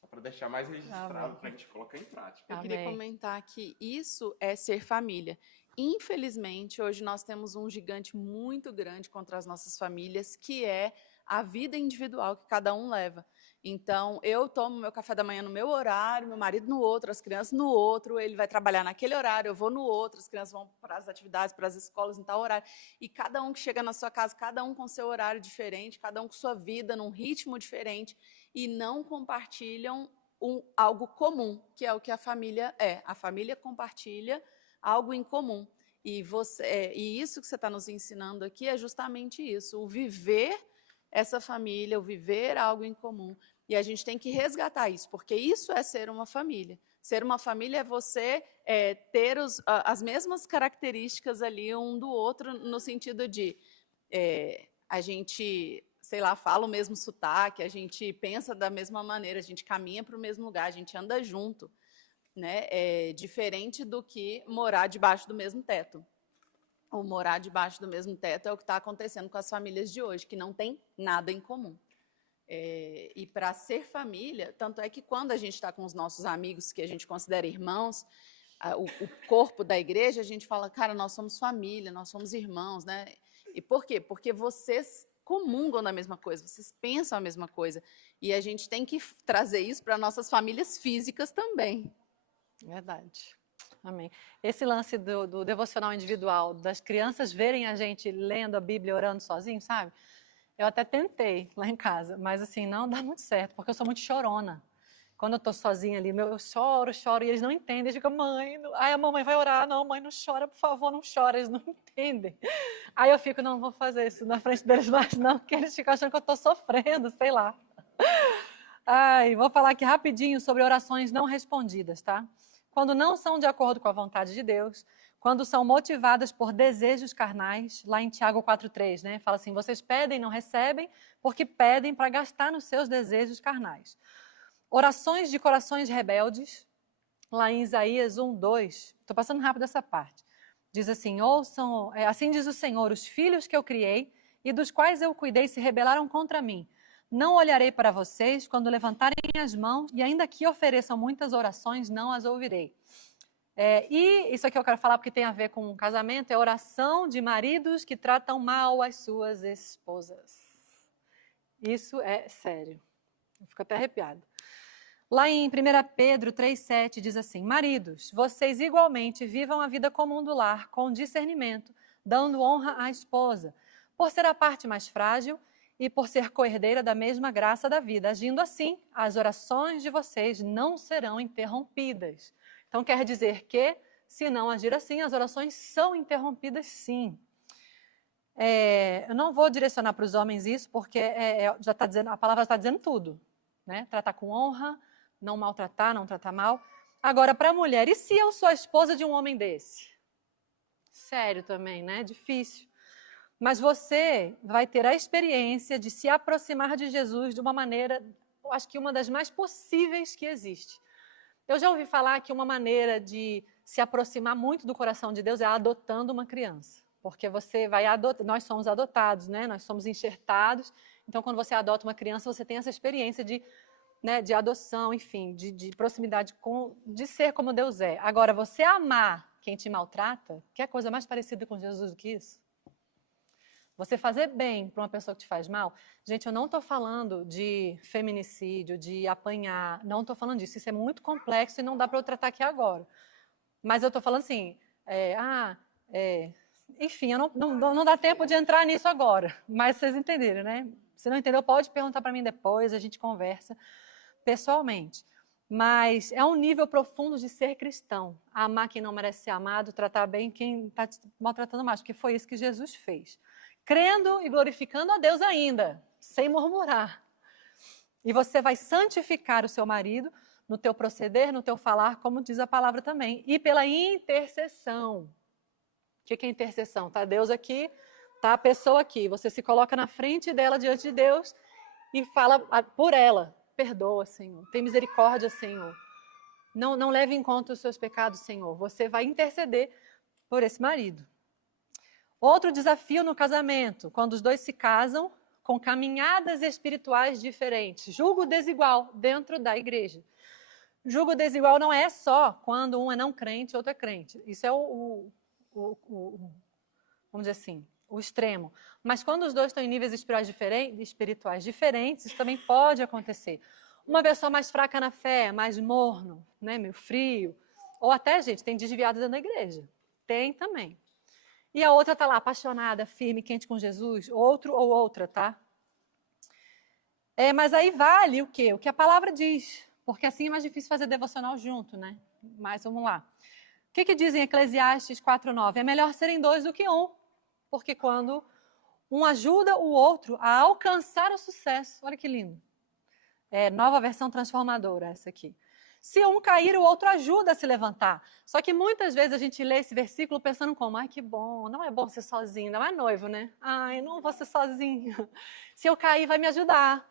Só para deixar mais registrado, para a gente colocar em prática. Eu queria comentar que isso é ser família. Infelizmente, hoje nós temos um gigante muito grande contra as nossas famílias, que é a vida individual que cada um leva. Então, eu tomo meu café da manhã no meu horário, meu marido no outro, as crianças no outro, ele vai trabalhar naquele horário, eu vou no outro, as crianças vão para as atividades, para as escolas em tal horário. E cada um que chega na sua casa, cada um com seu horário diferente, cada um com sua vida, num ritmo diferente, e não compartilham algo comum, que é o que a família é. A família compartilha algo em comum. E isso que você está nos ensinando aqui é justamente isso, o viver essa família, o viver algo em comum. E a gente tem que resgatar isso, porque isso é ser uma família. Ser uma família é você ter as mesmas características ali um do outro, no sentido de a gente, sei lá, fala o mesmo sotaque, a gente pensa da mesma maneira, a gente caminha para o mesmo lugar, a gente anda junto. Né? É diferente do que morar debaixo do mesmo teto. Ou morar debaixo do mesmo teto é o que está acontecendo com as famílias de hoje, que não tem nada em comum. E para ser família, tanto é que quando a gente está com os nossos amigos, que a gente considera irmãos, o corpo da igreja, a gente fala, cara, nós somos família, nós somos irmãos, né? E por quê? Porque vocês comungam da mesma coisa, vocês pensam a mesma coisa. E a gente tem que trazer isso para nossas famílias físicas também. Verdade. Amém. Esse lance do devocional individual, das crianças verem a gente lendo a Bíblia, orando sozinho, sabe? Eu até tentei lá em casa, mas assim, não dá muito certo, porque eu sou muito chorona. Quando eu tô sozinha ali, eu choro, e eles não entendem. Eles ficam, mãe, a mamãe vai orar. Não, mãe, não chora, por favor, não chora. Eles não entendem. Aí eu fico, não vou fazer isso na frente deles mais não, porque eles ficam achando que eu tô sofrendo, sei lá. Ai, vou falar aqui rapidinho sobre orações não respondidas, tá? Quando não são de acordo com a vontade de Deus, quando são motivadas por desejos carnais, lá em Tiago 4,3, né? Fala assim, vocês pedem e não recebem, porque pedem para gastar nos seus desejos carnais. Orações de corações rebeldes, lá em Isaías 1,2, estou passando rápido essa parte. Diz assim, ouçam, assim diz o Senhor, os filhos que eu criei e dos quais eu cuidei se rebelaram contra mim. Não olharei para vocês quando levantarem as mãos, e ainda que ofereçam muitas orações, não as ouvirei. E isso aqui eu quero falar porque tem a ver com um casamento, é oração de maridos que tratam mal as suas esposas. Isso é sério. Eu fico até arrepiado. Lá em 1 Pedro 3,7 diz assim, maridos, vocês igualmente vivam a vida comum do lar com discernimento, dando honra à esposa, por ser a parte mais frágil e por ser coerdeira da mesma graça da vida. Agindo assim, as orações de vocês não serão interrompidas. Então quer dizer que, se não agir assim, as orações são interrompidas sim. Eu não vou direcionar para os homens isso, porque já tá dizendo, a palavra está dizendo tudo. Né? Tratar com honra, não maltratar, não tratar mal. Agora, para a mulher, e se eu sou a esposa de um homem desse? Sério também, né? Difícil. Mas você vai ter a experiência de se aproximar de Jesus de uma maneira, eu acho que uma das mais possíveis que existe. Eu já ouvi falar que uma maneira de se aproximar muito do coração de Deus é adotando uma criança. Porque você vai adotar, nós somos adotados, né? Nós somos enxertados. Então, quando você adota uma criança, você tem essa experiência de adoção, enfim, de proximidade, de ser como Deus é. Agora, você amar quem te maltrata, que é coisa mais parecida com Jesus do que isso? Você fazer bem para uma pessoa que te faz mal, gente, eu não estou falando de feminicídio, de apanhar, não estou falando disso, isso é muito complexo e não dá para eu tratar aqui agora. Mas eu estou falando assim, enfim, não dá tempo de entrar nisso agora, mas vocês entenderam, né? Se não entendeu, pode perguntar para mim depois, a gente conversa pessoalmente. Mas é um nível profundo de ser cristão, amar quem não merece ser amado, tratar bem quem está te maltratando mais, porque foi isso que Jesus fez. Crendo e glorificando a Deus ainda, sem murmurar. E você vai santificar o seu marido no teu proceder, no teu falar, como diz a palavra também. E pela intercessão. O que é intercessão? Está Deus aqui, está a pessoa aqui. Você se coloca na frente dela, diante de Deus, e fala por ela. Perdoa, Senhor. Tem misericórdia, Senhor. Não leve em conta os seus pecados, Senhor. Você vai interceder por esse marido. Outro desafio no casamento, quando os dois se casam com caminhadas espirituais diferentes. Julgo desigual dentro da igreja. Julgo desigual não é só quando um é não crente e outro é crente. Isso é vamos dizer assim, o extremo. Mas quando os dois estão em níveis espirituais diferentes, isso também pode acontecer. Uma pessoa mais fraca na fé, mais morno, né, meio frio. Ou até, gente, tem desviado dentro da igreja. Tem também. E a outra está lá, apaixonada, firme, quente com Jesus. Outro ou outra, tá? Mas aí vale o quê? O que a palavra diz. Porque assim é mais difícil fazer devocional junto, né? Mas vamos lá. O que diz em Eclesiastes 4,9? É melhor serem dois do que um. Porque quando um ajuda o outro a alcançar o sucesso. Olha que lindo. Nova versão transformadora essa aqui. Se um cair, o outro ajuda a se levantar. Só que muitas vezes a gente lê esse versículo pensando como, ai, que bom, não é bom ser sozinho, não é noivo, né? Ai, não vou ser sozinho. Se eu cair, vai me ajudar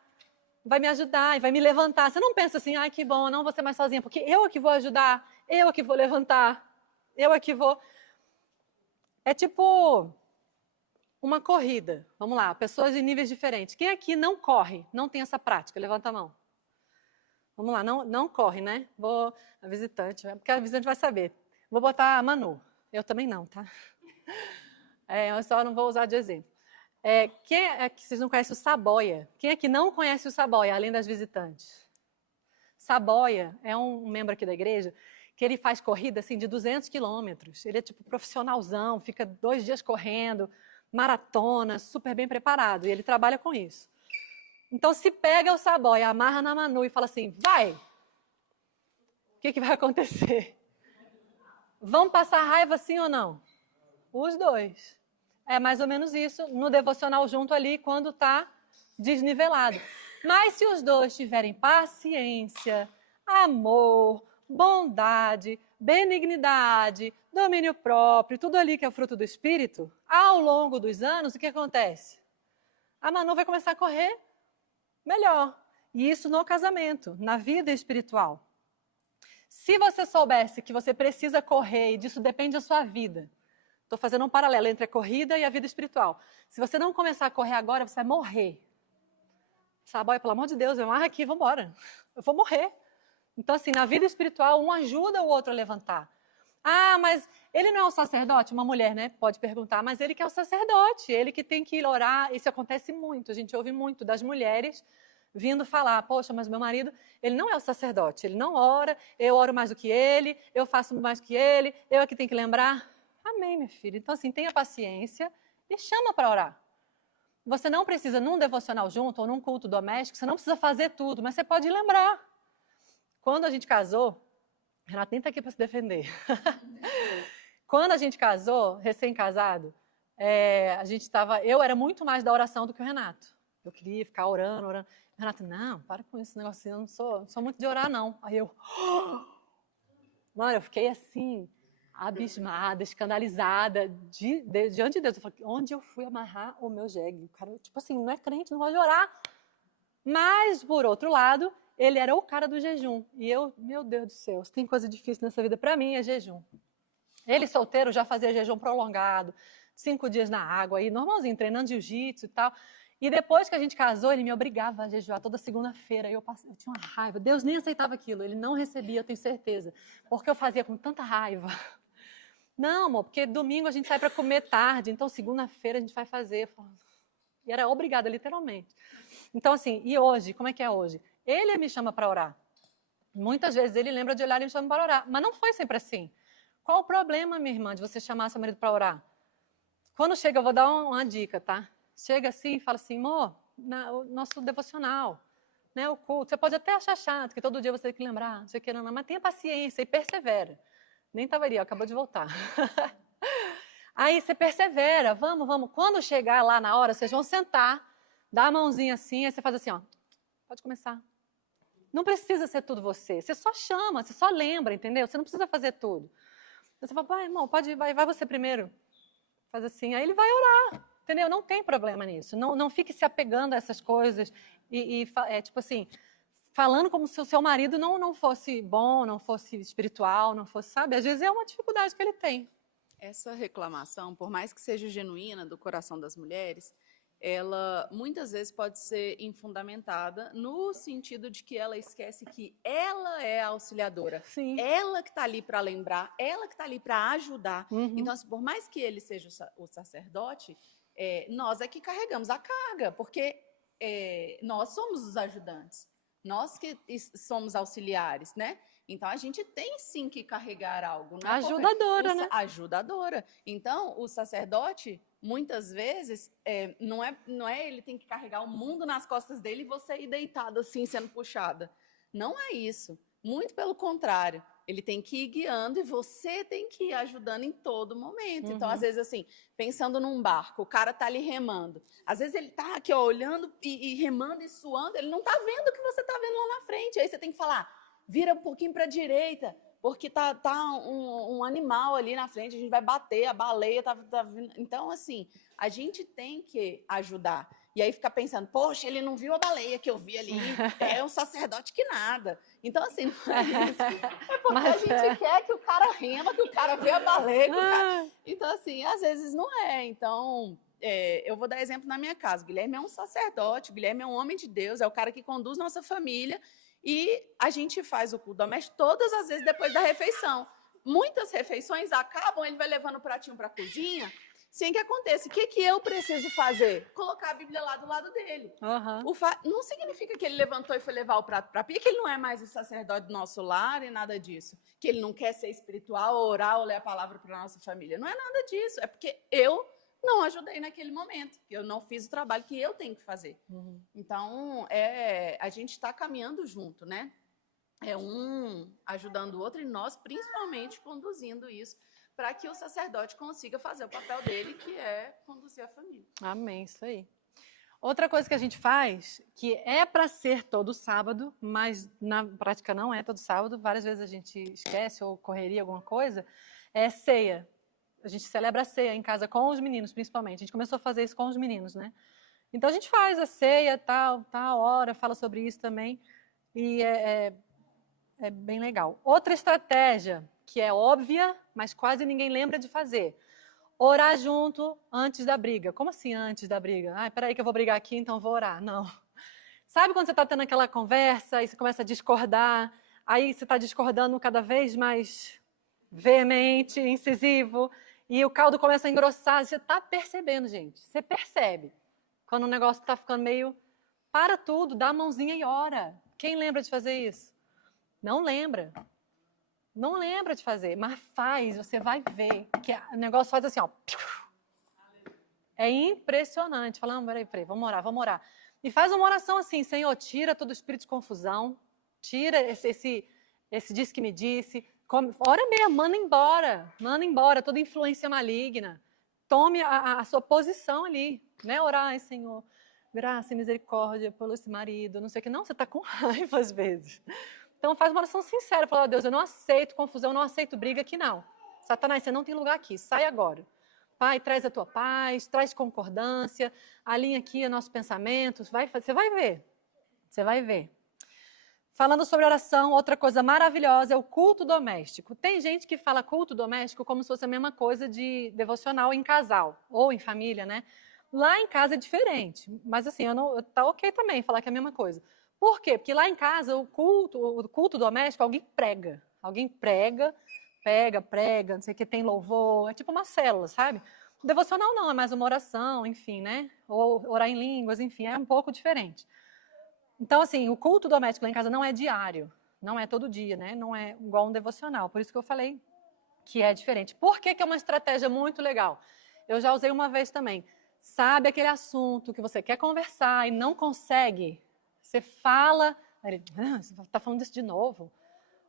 e vai me levantar. Você não pensa assim, ai, que bom, não vou ser mais sozinha, porque eu é que vou ajudar, eu é que vou levantar, eu é que vou... É tipo uma corrida. Vamos lá, pessoas de níveis diferentes. Quem aqui não corre, não tem essa prática? Levanta a mão. Vamos lá, não corre, né? A visitante, porque a visitante vai saber. Vou botar a Manu. Eu também não, tá? Eu só não vou usar de exemplo. Quem é que vocês não conhecem o Saboia? Quem é que não conhece o Saboia, além das visitantes? Saboia é um membro aqui da igreja que ele faz corrida assim, de 200 quilômetros. Ele é tipo profissionalzão, fica 2 dias correndo, maratona, super bem preparado. E ele trabalha com isso. Então, se pega o Saboia, amarra na Manu e fala assim, vai! O que vai acontecer? Vão passar raiva sim ou não? Os dois. É mais ou menos isso no devocional junto ali, quando está desnivelado. Mas se os dois tiverem paciência, amor, bondade, benignidade, domínio próprio, tudo ali que é o fruto do Espírito, ao longo dos anos, o que acontece? A Manu vai começar a correr melhor. E isso no casamento, na vida espiritual. Se você soubesse que você precisa correr e disso depende da sua vida, estou fazendo um paralelo entre a corrida e a vida espiritual. Se você não começar a correr agora, você vai morrer. Sabe, pelo amor de Deus, eu amarro aqui, vamos embora. Eu vou morrer. Então, assim, na vida espiritual, um ajuda o outro a levantar. Ah, mas ele não é o sacerdote? Uma mulher, né? Pode perguntar, mas ele que é o sacerdote, ele que tem que ir orar. Isso acontece muito, a gente ouve muito das mulheres vindo falar, poxa, mas meu marido, ele não é o sacerdote, ele não ora, eu oro mais do que ele, eu faço mais do que ele, eu é que tenho que lembrar. Amém, minha filha. Então, assim, tenha paciência e chama para orar. Você não precisa, num devocional junto ou num culto doméstico, você não precisa fazer tudo, mas você pode lembrar. Quando a gente casou, Renato nem está aqui para se defender. Quando a gente casou, recém-casado, eu era muito mais da oração do que o Renato. Eu queria ficar orando. O Renato, não, para com esse negocinho, eu não sou muito de orar, não. Aí eu, mano, eu fiquei assim, abismada, escandalizada, diante de Deus. Eu falei, onde eu fui amarrar o meu jegue? O cara, tipo assim, não é crente, não gosta de orar. Mas, por outro lado, ele era o cara do jejum. E eu, meu Deus do céu, se tem coisa difícil nessa vida, para mim é jejum. Ele, solteiro, já fazia jejum prolongado, 5 dias na água, aí, normalzinho, treinando jiu-jitsu e tal. E depois que a gente casou, ele me obrigava a jejuar toda segunda-feira. Eu tinha uma raiva. Deus nem aceitava aquilo. Ele não recebia, eu tenho certeza. Porque eu fazia com tanta raiva. Não, amor, porque domingo a gente sai para comer tarde, então segunda-feira a gente vai fazer. E era obrigada, literalmente. Então, assim, e hoje? Como é que é hoje? Ele me chama para orar. Muitas vezes ele lembra de olhar e me chama para orar. Mas não foi sempre assim. Qual o problema, minha irmã, de você chamar seu marido para orar? Quando chega, eu vou dar uma dica, tá? Chega assim e fala assim, amor, o nosso devocional, né, o culto, você pode até achar chato, que todo dia você tem que lembrar, não sei o que, não, mas tenha paciência e persevera. Nem estava ali, acabou de voltar. Aí você persevera, vamos. Quando chegar lá na hora, vocês vão sentar, dar a mãozinha assim, aí você faz assim, ó, pode começar. Não precisa ser tudo você só chama, você só lembra, entendeu? Você não precisa fazer tudo. Você fala, pai, irmão, vai você primeiro. Faz assim, aí ele vai orar. Entendeu? Não tem problema nisso. Não fique se apegando a essas coisas tipo assim, falando como se o seu marido não fosse bom, não fosse espiritual, não fosse, sabe? Às vezes é uma dificuldade que ele tem. Essa reclamação, por mais que seja genuína do coração das mulheres, ela muitas vezes pode ser infundamentada no sentido de que ela esquece que ela é a auxiliadora. Sim. Ela que está ali para lembrar, ela que está ali para ajudar. Uhum. Então, assim, por mais que ele seja o sacerdote, nós é que carregamos a carga, porque nós somos os ajudantes, nós que somos auxiliares, né? Então, a gente tem sim que carregar algo. Não é ajudadora, né? Ajudadora. Então, o sacerdote, muitas vezes, não é ele tem que carregar o mundo nas costas dele e você ir deitado assim, sendo puxada. Não é isso. Muito pelo contrário. Ele tem que ir guiando e você tem que ir ajudando em todo momento. Uhum. Então, às vezes, assim, pensando num barco, o cara tá ali remando. Às vezes ele tá aqui, ó, olhando e remando e suando, ele não tá vendo o que você tá vendo lá na frente. Aí você tem que falar, vira um pouquinho para a direita, porque tá um animal ali na frente, a gente vai bater, a baleia tá vindo. Então, assim, a gente tem que ajudar. E aí fica pensando, poxa, ele não viu a baleia que eu vi ali, é um sacerdote que nada. Então, assim, não é isso. É porque a gente quer que o cara rema, que o cara vê a baleia. Então, assim, às vezes não é. Então, eu vou dar exemplo na minha casa. O Guilherme é um sacerdote, o Guilherme é um homem de Deus, é o cara que conduz nossa família. E a gente faz o culto doméstico todas as vezes depois da refeição. Muitas refeições acabam, ele vai levando o pratinho para a cozinha, sem que aconteça. O que eu preciso fazer? Colocar a Bíblia lá do lado dele. Uhum. Não significa que ele levantou e foi levar o prato para a pia, que ele não é mais o sacerdote do nosso lar e nada disso. Que ele não quer ser espiritual, orar ou ler a palavra para a nossa família. Não é nada disso. É porque eu não ajudei naquele momento, que eu não fiz o trabalho que eu tenho que fazer. Uhum. Então, a gente está caminhando junto, né? É um ajudando o outro e nós, principalmente, conduzindo isso para que o sacerdote consiga fazer o papel dele, que é conduzir a família. Amém, isso aí. Outra coisa que a gente faz, que é para ser todo sábado, mas na prática não é todo sábado, várias vezes a gente esquece ou correria alguma coisa, é ceia. A gente celebra a ceia em casa com os meninos, principalmente. A gente começou a fazer isso com os meninos, né? Então a gente faz a ceia, tal hora, fala sobre isso também, e é bem legal. Outra estratégia, que é óbvia, mas quase ninguém lembra de fazer. Orar junto antes da briga. Como assim antes da briga? Ah, peraí que eu vou brigar aqui, então vou orar. Não. Sabe quando você está tendo aquela conversa e você começa a discordar, aí você está discordando cada vez mais veemente, incisivo, e o caldo começa a engrossar. Você está percebendo, gente. Você percebe. Quando o negócio está ficando meio... Para tudo, dá a mãozinha e ora. Quem lembra de fazer isso? Não lembra. Não lembra de fazer, mas faz, você vai ver que o negócio faz assim, ó. É impressionante. Fala, não, peraí, vamos orar. E faz uma oração assim, Senhor, tira todo o espírito de confusão, tira esse diz que me disse, ora mesmo, manda embora toda influência maligna. Tome a sua posição ali, né? Orar, ai, Senhor, graça e misericórdia pelo esse marido, não sei o que. Não, você está com raiva às vezes. Então faz uma oração sincera, fala, Deus, eu não aceito confusão, não aceito briga aqui não. Satanás, você não tem lugar aqui, sai agora. Pai, traz a tua paz, traz concordância, alinha aqui o nosso pensamento, você vai ver. Falando sobre oração, outra coisa maravilhosa é o culto doméstico. Tem gente que fala culto doméstico como se fosse a mesma coisa de devocional em casal, ou em família, né? Lá em casa é diferente, mas assim, tá ok também falar que é a mesma coisa. Por quê? Porque lá em casa, o culto doméstico, alguém prega, não sei o que, tem louvor, é tipo uma célula, sabe? O devocional não, é mais uma oração, enfim, né? Ou orar em línguas, enfim, é um pouco diferente. Então, assim, o culto doméstico lá em casa não é diário, não é todo dia, né? Não é igual um devocional, por isso que eu falei que é diferente. Por que que é uma estratégia muito legal? Eu já usei uma vez também. Sabe aquele assunto que você quer conversar e não consegue? Você fala, você está falando disso de novo?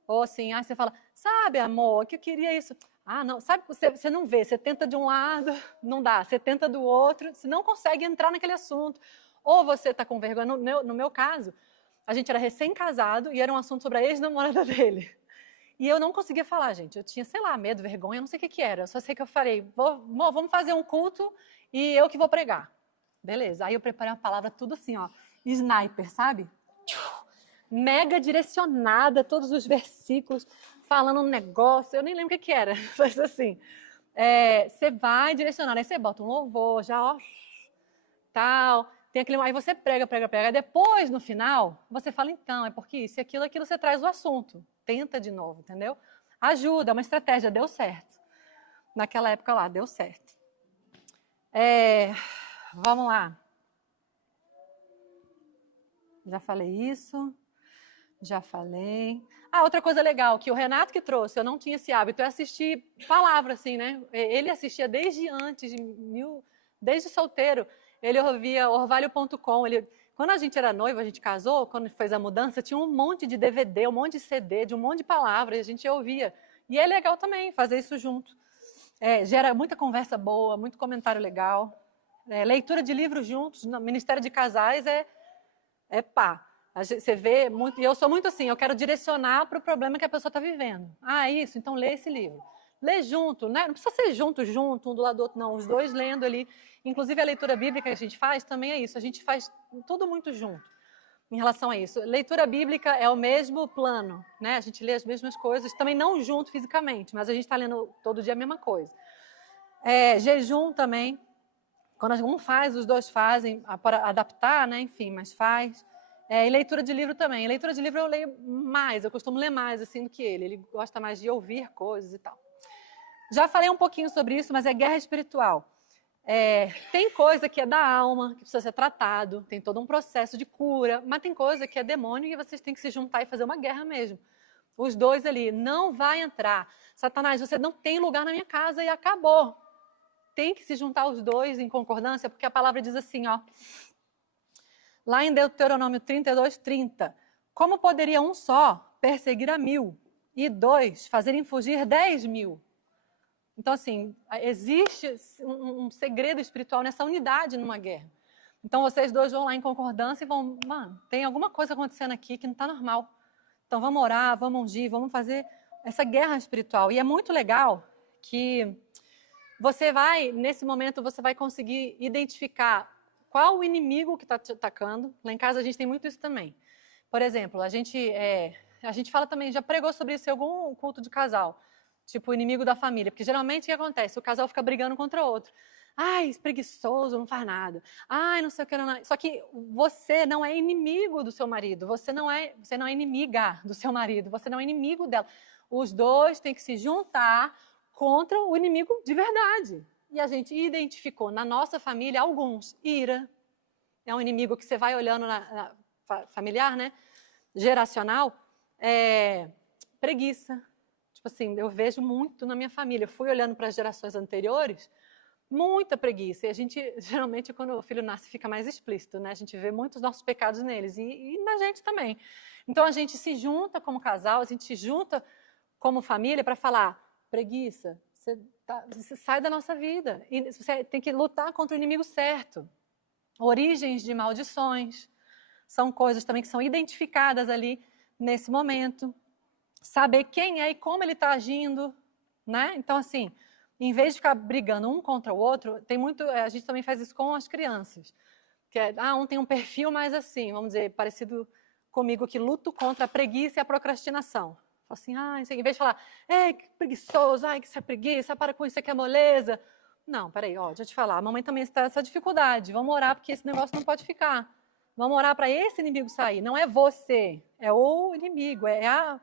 Ou assim, você fala, sabe, amor, que eu queria isso. Ah, não, sabe, você não vê, você tenta de um lado, não dá, você tenta do outro, você não consegue entrar naquele assunto. Ou você está com vergonha, no meu caso, a gente era recém-casado e era um assunto sobre a ex-namorada dele. E eu não conseguia falar, gente, eu tinha, sei lá, medo, vergonha, não sei o que era. Eu só sei que eu falei, vamos fazer um culto e eu que vou pregar. Beleza, aí eu preparei uma palavra tudo assim, ó, sniper, sabe? Mega direcionada, todos os versículos, falando um negócio, eu nem lembro o que era, mas assim, você vai direcionando, aí você bota um louvor, já, ó, tal, tem aquele, aí você prega, aí depois, no final, você fala, então, é porque isso e aquilo você traz o assunto, tenta de novo, entendeu? Ajuda, é uma estratégia, deu certo. Naquela época lá, deu certo. Vamos lá. Já falei isso. Já falei. Outra coisa legal, que o Renato que trouxe, eu não tinha esse hábito, é assistir palavra, assim, né? Ele assistia desde antes, desde solteiro. Ele ouvia orvalho.com. Quando a gente era noivo, a gente casou, quando fez a mudança, tinha um monte de DVD, um monte de CD, de um monte de palavras, a gente ouvia. E é legal também fazer isso junto. Gera muita conversa boa, muito comentário legal. Leitura de livros juntos, no Ministério de Casais pá. Você vê muito, e eu sou muito assim, eu quero direcionar para o problema que a pessoa está vivendo. Isso, então lê esse livro. Lê junto, né? Não precisa ser junto, um do lado do outro, não. Os dois lendo ali. Inclusive a leitura bíblica que a gente faz também é isso. A gente faz tudo muito junto em relação a isso. Leitura bíblica é o mesmo plano, né? A gente lê as mesmas coisas, também não junto fisicamente, mas a gente está lendo todo dia a mesma coisa. Jejum também. Quando um faz, os dois fazem, para adaptar, né? Enfim, mas faz. E leitura de livro também. Leitura de livro eu leio mais, eu costumo ler mais assim do que ele. Ele gosta mais de ouvir coisas e tal. Já falei um pouquinho sobre isso, mas é guerra espiritual. Tem coisa que é da alma, que precisa ser tratado, tem todo um processo de cura, mas tem coisa que é demônio e vocês têm que se juntar e fazer uma guerra mesmo. Os dois ali, não vai entrar. Satanás, você não tem lugar na minha casa e acabou. Tem que se juntar os dois em concordância, porque a palavra diz assim, ó. Lá em Deuteronômio 32:30, como poderia um só perseguir a 1000 e 2 fazerem fugir 10.000? Então, assim, existe um segredo espiritual nessa unidade numa guerra. Então, vocês dois vão lá em concordância e vão, mano, tem alguma coisa acontecendo aqui que não está normal. Então, vamos orar, vamos ungir, vamos fazer essa guerra espiritual. E é muito legal que você vai, nesse momento, você vai conseguir identificar qual o inimigo que está te atacando. Lá em casa a gente tem muito isso também. Por exemplo, a gente fala também, já pregou sobre isso em algum culto de casal, tipo o inimigo da família, porque geralmente o que acontece? O casal fica brigando contra o outro. Ai, preguiçoso, não faz nada. Ai, não sei o que. Não. Só que você não é inimigo do seu marido, você não é inimiga do seu marido, você não é inimigo dela. Os dois têm que se juntar contra o inimigo de verdade. E a gente identificou na nossa família alguns. Ira é um inimigo que você vai olhando na familiar, né? Geracional. Preguiça. Tipo assim, eu vejo muito na minha família. Eu fui olhando para as gerações anteriores, muita preguiça. E a gente, geralmente, quando o filho nasce, fica mais explícito, né? A gente vê muitos nossos pecados neles e na gente também. Então, a gente se junta como casal, a gente se junta como família para falar, preguiça, você sai da nossa vida. E você tem que lutar contra o inimigo certo. Origens de maldições são coisas também que são identificadas ali nesse momento. Saber quem é e como ele está agindo, né? Então, assim, em vez de ficar brigando um contra o outro, tem muito, a gente também faz isso com as crianças. Que um tem um perfil mais assim, vamos dizer, parecido comigo, que luto contra a preguiça e a procrastinação. Assim, em vez de falar, que preguiçoso, que isso é preguiça, para com isso, isso é moleza. Não, peraí, deixa eu te falar, a mamãe também está nessa dificuldade, vamos orar porque esse negócio não pode ficar. Vamos orar para esse inimigo sair, não é você, é o inimigo, é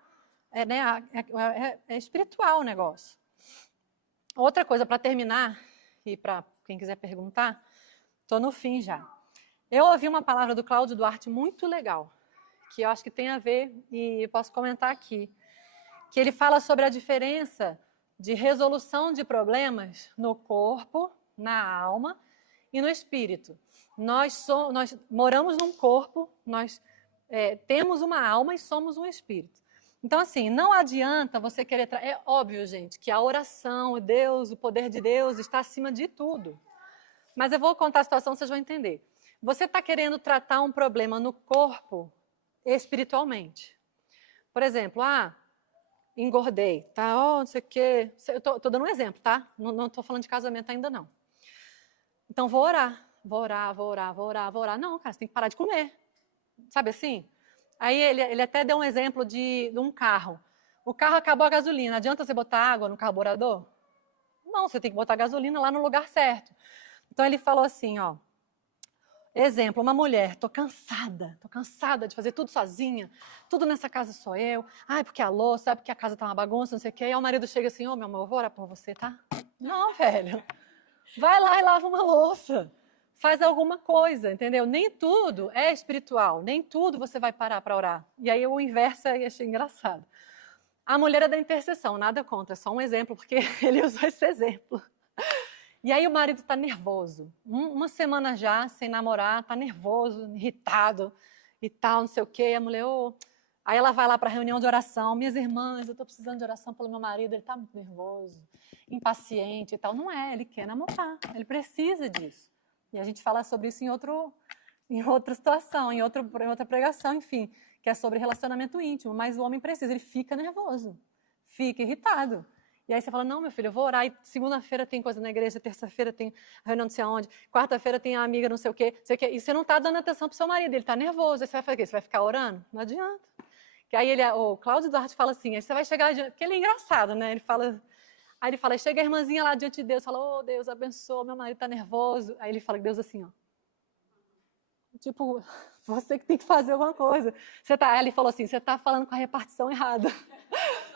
espiritual o negócio. Outra coisa, para terminar, e para quem quiser perguntar, estou no fim já. Eu ouvi uma palavra do Cláudio Duarte muito legal, que eu acho que tem a ver, e posso comentar aqui, que ele fala sobre a diferença de resolução de problemas no corpo, na alma e no espírito. Nós moramos num corpo, nós temos uma alma e somos um espírito. Então, assim, não adianta você querer... É óbvio, gente, que a oração, Deus, o poder de Deus está acima de tudo. Mas eu vou contar a situação, vocês vão entender. Você está querendo tratar um problema no corpo espiritualmente. Por exemplo, engordei, tá? Não sei o quê. Eu tô dando um exemplo, tá? Não estou falando de casamento ainda, não. Então, vou orar. Não, cara, você tem que parar de comer. Sabe assim? Aí ele até deu um exemplo de um carro. O carro acabou a gasolina. Adianta você botar água no carburador? Não, você tem que botar gasolina lá no lugar certo. Então ele falou assim, exemplo, uma mulher, tô cansada de fazer tudo sozinha, tudo nessa casa sou eu. Porque a louça, porque a casa tá uma bagunça, não sei o quê. Aí o marido chega assim, meu amor, eu vou orar por você, tá? Não, velho. Vai lá e lava uma louça. Faz alguma coisa, entendeu? Nem tudo é espiritual, nem tudo você vai parar para orar. E aí o inverso eu achei engraçado. A mulher é da intercessão, nada contra, só um exemplo, porque ele usou esse exemplo. E aí o marido está nervoso, uma semana já sem namorar, está nervoso, irritado e tal, não sei o quê. E a mulher, Aí ela vai lá para a reunião de oração, minhas irmãs, eu estou precisando de oração pelo meu marido, ele está muito nervoso, impaciente e tal. Não é, ele quer namorar, ele precisa disso. E a gente fala sobre isso em outra situação, em outra pregação, enfim, que é sobre relacionamento íntimo. Mas o homem precisa, ele fica nervoso, fica irritado. E aí você fala, não, meu filho, eu vou orar, e segunda-feira tem coisa na igreja, terça-feira tem reunião não sei aonde, quarta-feira tem a amiga não sei o quê, e você não está dando atenção para o seu marido, ele está nervoso. Aí você vai fazer o quê? Você vai ficar orando? Não adianta. Que aí o Cláudio Duarte fala assim, aí você vai chegar adiante, porque ele é engraçado, né? Aí ele fala, chega a irmãzinha lá diante de Deus, fala, Deus, abençoa, meu marido está nervoso. Aí ele fala, Deus assim, tipo, você que tem que fazer alguma coisa. Aí ele falou assim, você está falando com a repartição errada.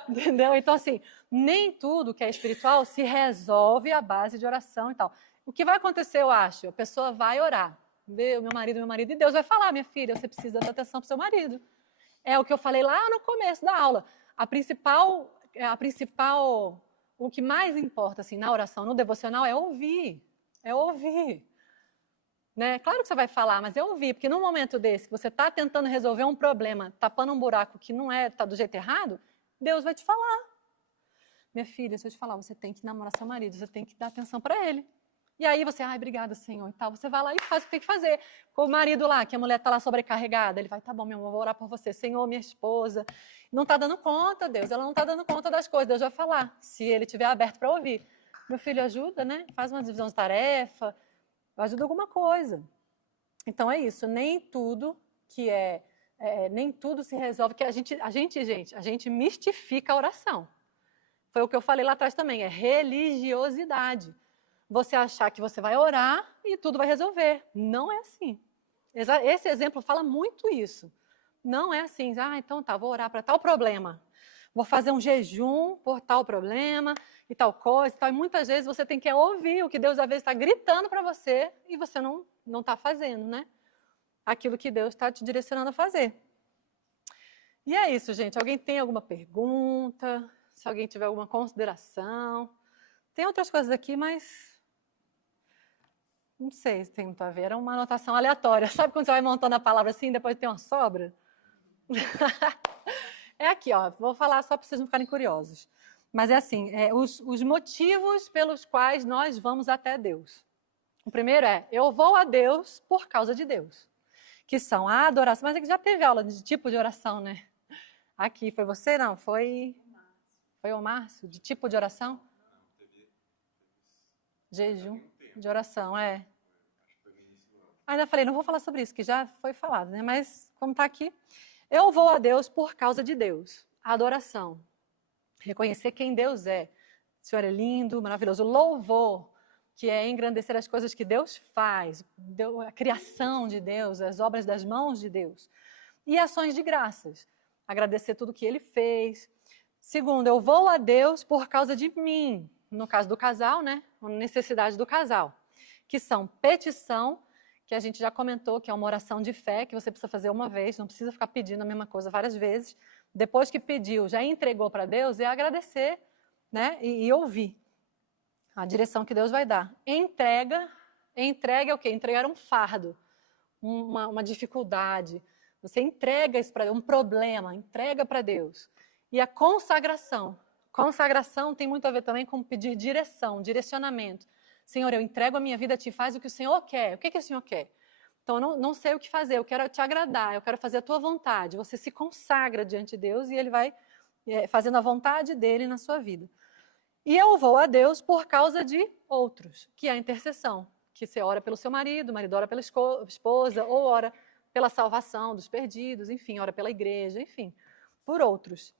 Entendeu? Então, assim, nem tudo que é espiritual se resolve à base de oração e tal. O que vai acontecer, eu acho, a pessoa vai orar, vê meu marido, e Deus vai falar, minha filha, você precisa dar atenção para o seu marido. É o que eu falei lá no começo da aula. O que mais importa assim, na oração, no devocional, é ouvir. É ouvir. Né? Claro que você vai falar, mas é ouvir, porque num momento desse, que você está tentando resolver um problema, tapando um buraco que não está do jeito errado, Deus vai te falar. Minha filha, se eu te falar, você tem que namorar seu marido, você tem que dar atenção para ele. E aí você, ai, obrigada, Senhor, e tal. Você vai lá e faz o que tem que fazer. Com o marido lá, que a mulher está lá sobrecarregada, ele vai, tá bom, meu amor, vou orar por você. Senhor, minha esposa não está dando conta, Deus, ela não está dando conta das coisas. Deus vai falar, se ele estiver aberto para ouvir. Meu filho, ajuda, né? Faz uma divisão de tarefa, ajuda alguma coisa. Então é isso, nem tudo nem tudo se resolve, que a gente mistifica a oração. Foi o que eu falei lá atrás também, é religiosidade. Você achar que você vai orar e tudo vai resolver. Não é assim. Esse exemplo fala muito isso. Não é assim, então tá, vou orar para tal problema. Vou fazer um jejum por tal problema e tal coisa e tal. E muitas vezes você tem que ouvir o que Deus às vezes está gritando para você e você não está fazendo, né? Aquilo que Deus está te direcionando a fazer. E é isso, gente. Alguém tem alguma pergunta? Se alguém tiver alguma consideração. Tem outras coisas aqui, mas não sei se tem muito a ver. Era uma anotação aleatória. Sabe quando você vai montando a palavra assim e depois tem uma sobra? É aqui, ó. Vou falar só para vocês não ficarem curiosos. Mas é assim, os motivos pelos quais nós vamos até Deus. O primeiro é, eu vou a Deus por causa de Deus. Que são a adoração. Mas é que já teve aula de tipo de oração, né? Aqui, foi você? Não, foi o Márcio? De tipo de oração? Jejum de oração, Ainda falei, não vou falar sobre isso, que já foi falado, né? Mas, como está aqui, eu vou a Deus por causa de Deus. Adoração. Reconhecer quem Deus é. O Senhor é lindo, maravilhoso. Louvor, que é engrandecer as coisas que Deus faz, a criação de Deus, as obras das mãos de Deus. E ações de graças. Agradecer tudo que Ele fez. Segundo, eu vou a Deus por causa de mim. No caso do casal, né? Necessidade do casal. Que são petição, que a gente já comentou, que é uma oração de fé, que você precisa fazer uma vez, não precisa ficar pedindo a mesma coisa várias vezes. Depois que pediu, já entregou para Deus, é agradecer, né? E ouvir a direção que Deus vai dar. Entrega é o quê? Entregar um fardo, uma dificuldade. Você entrega isso para Deus, um problema, entrega para Deus. E a consagração. Consagração tem muito a ver também com pedir direção, direcionamento. Senhor, eu entrego a minha vida a Ti, faz o que o Senhor quer. O que o Senhor quer? Então, eu não sei o que fazer, eu quero Te agradar, eu quero fazer a Tua vontade. Você se consagra diante de Deus e Ele vai fazendo a vontade dEle na sua vida. E eu vou a Deus por causa de outros, que é a intercessão. Que você ora pelo seu marido, o marido ora pela esposa, ou ora pela salvação dos perdidos, enfim, ora pela igreja, enfim, por outros.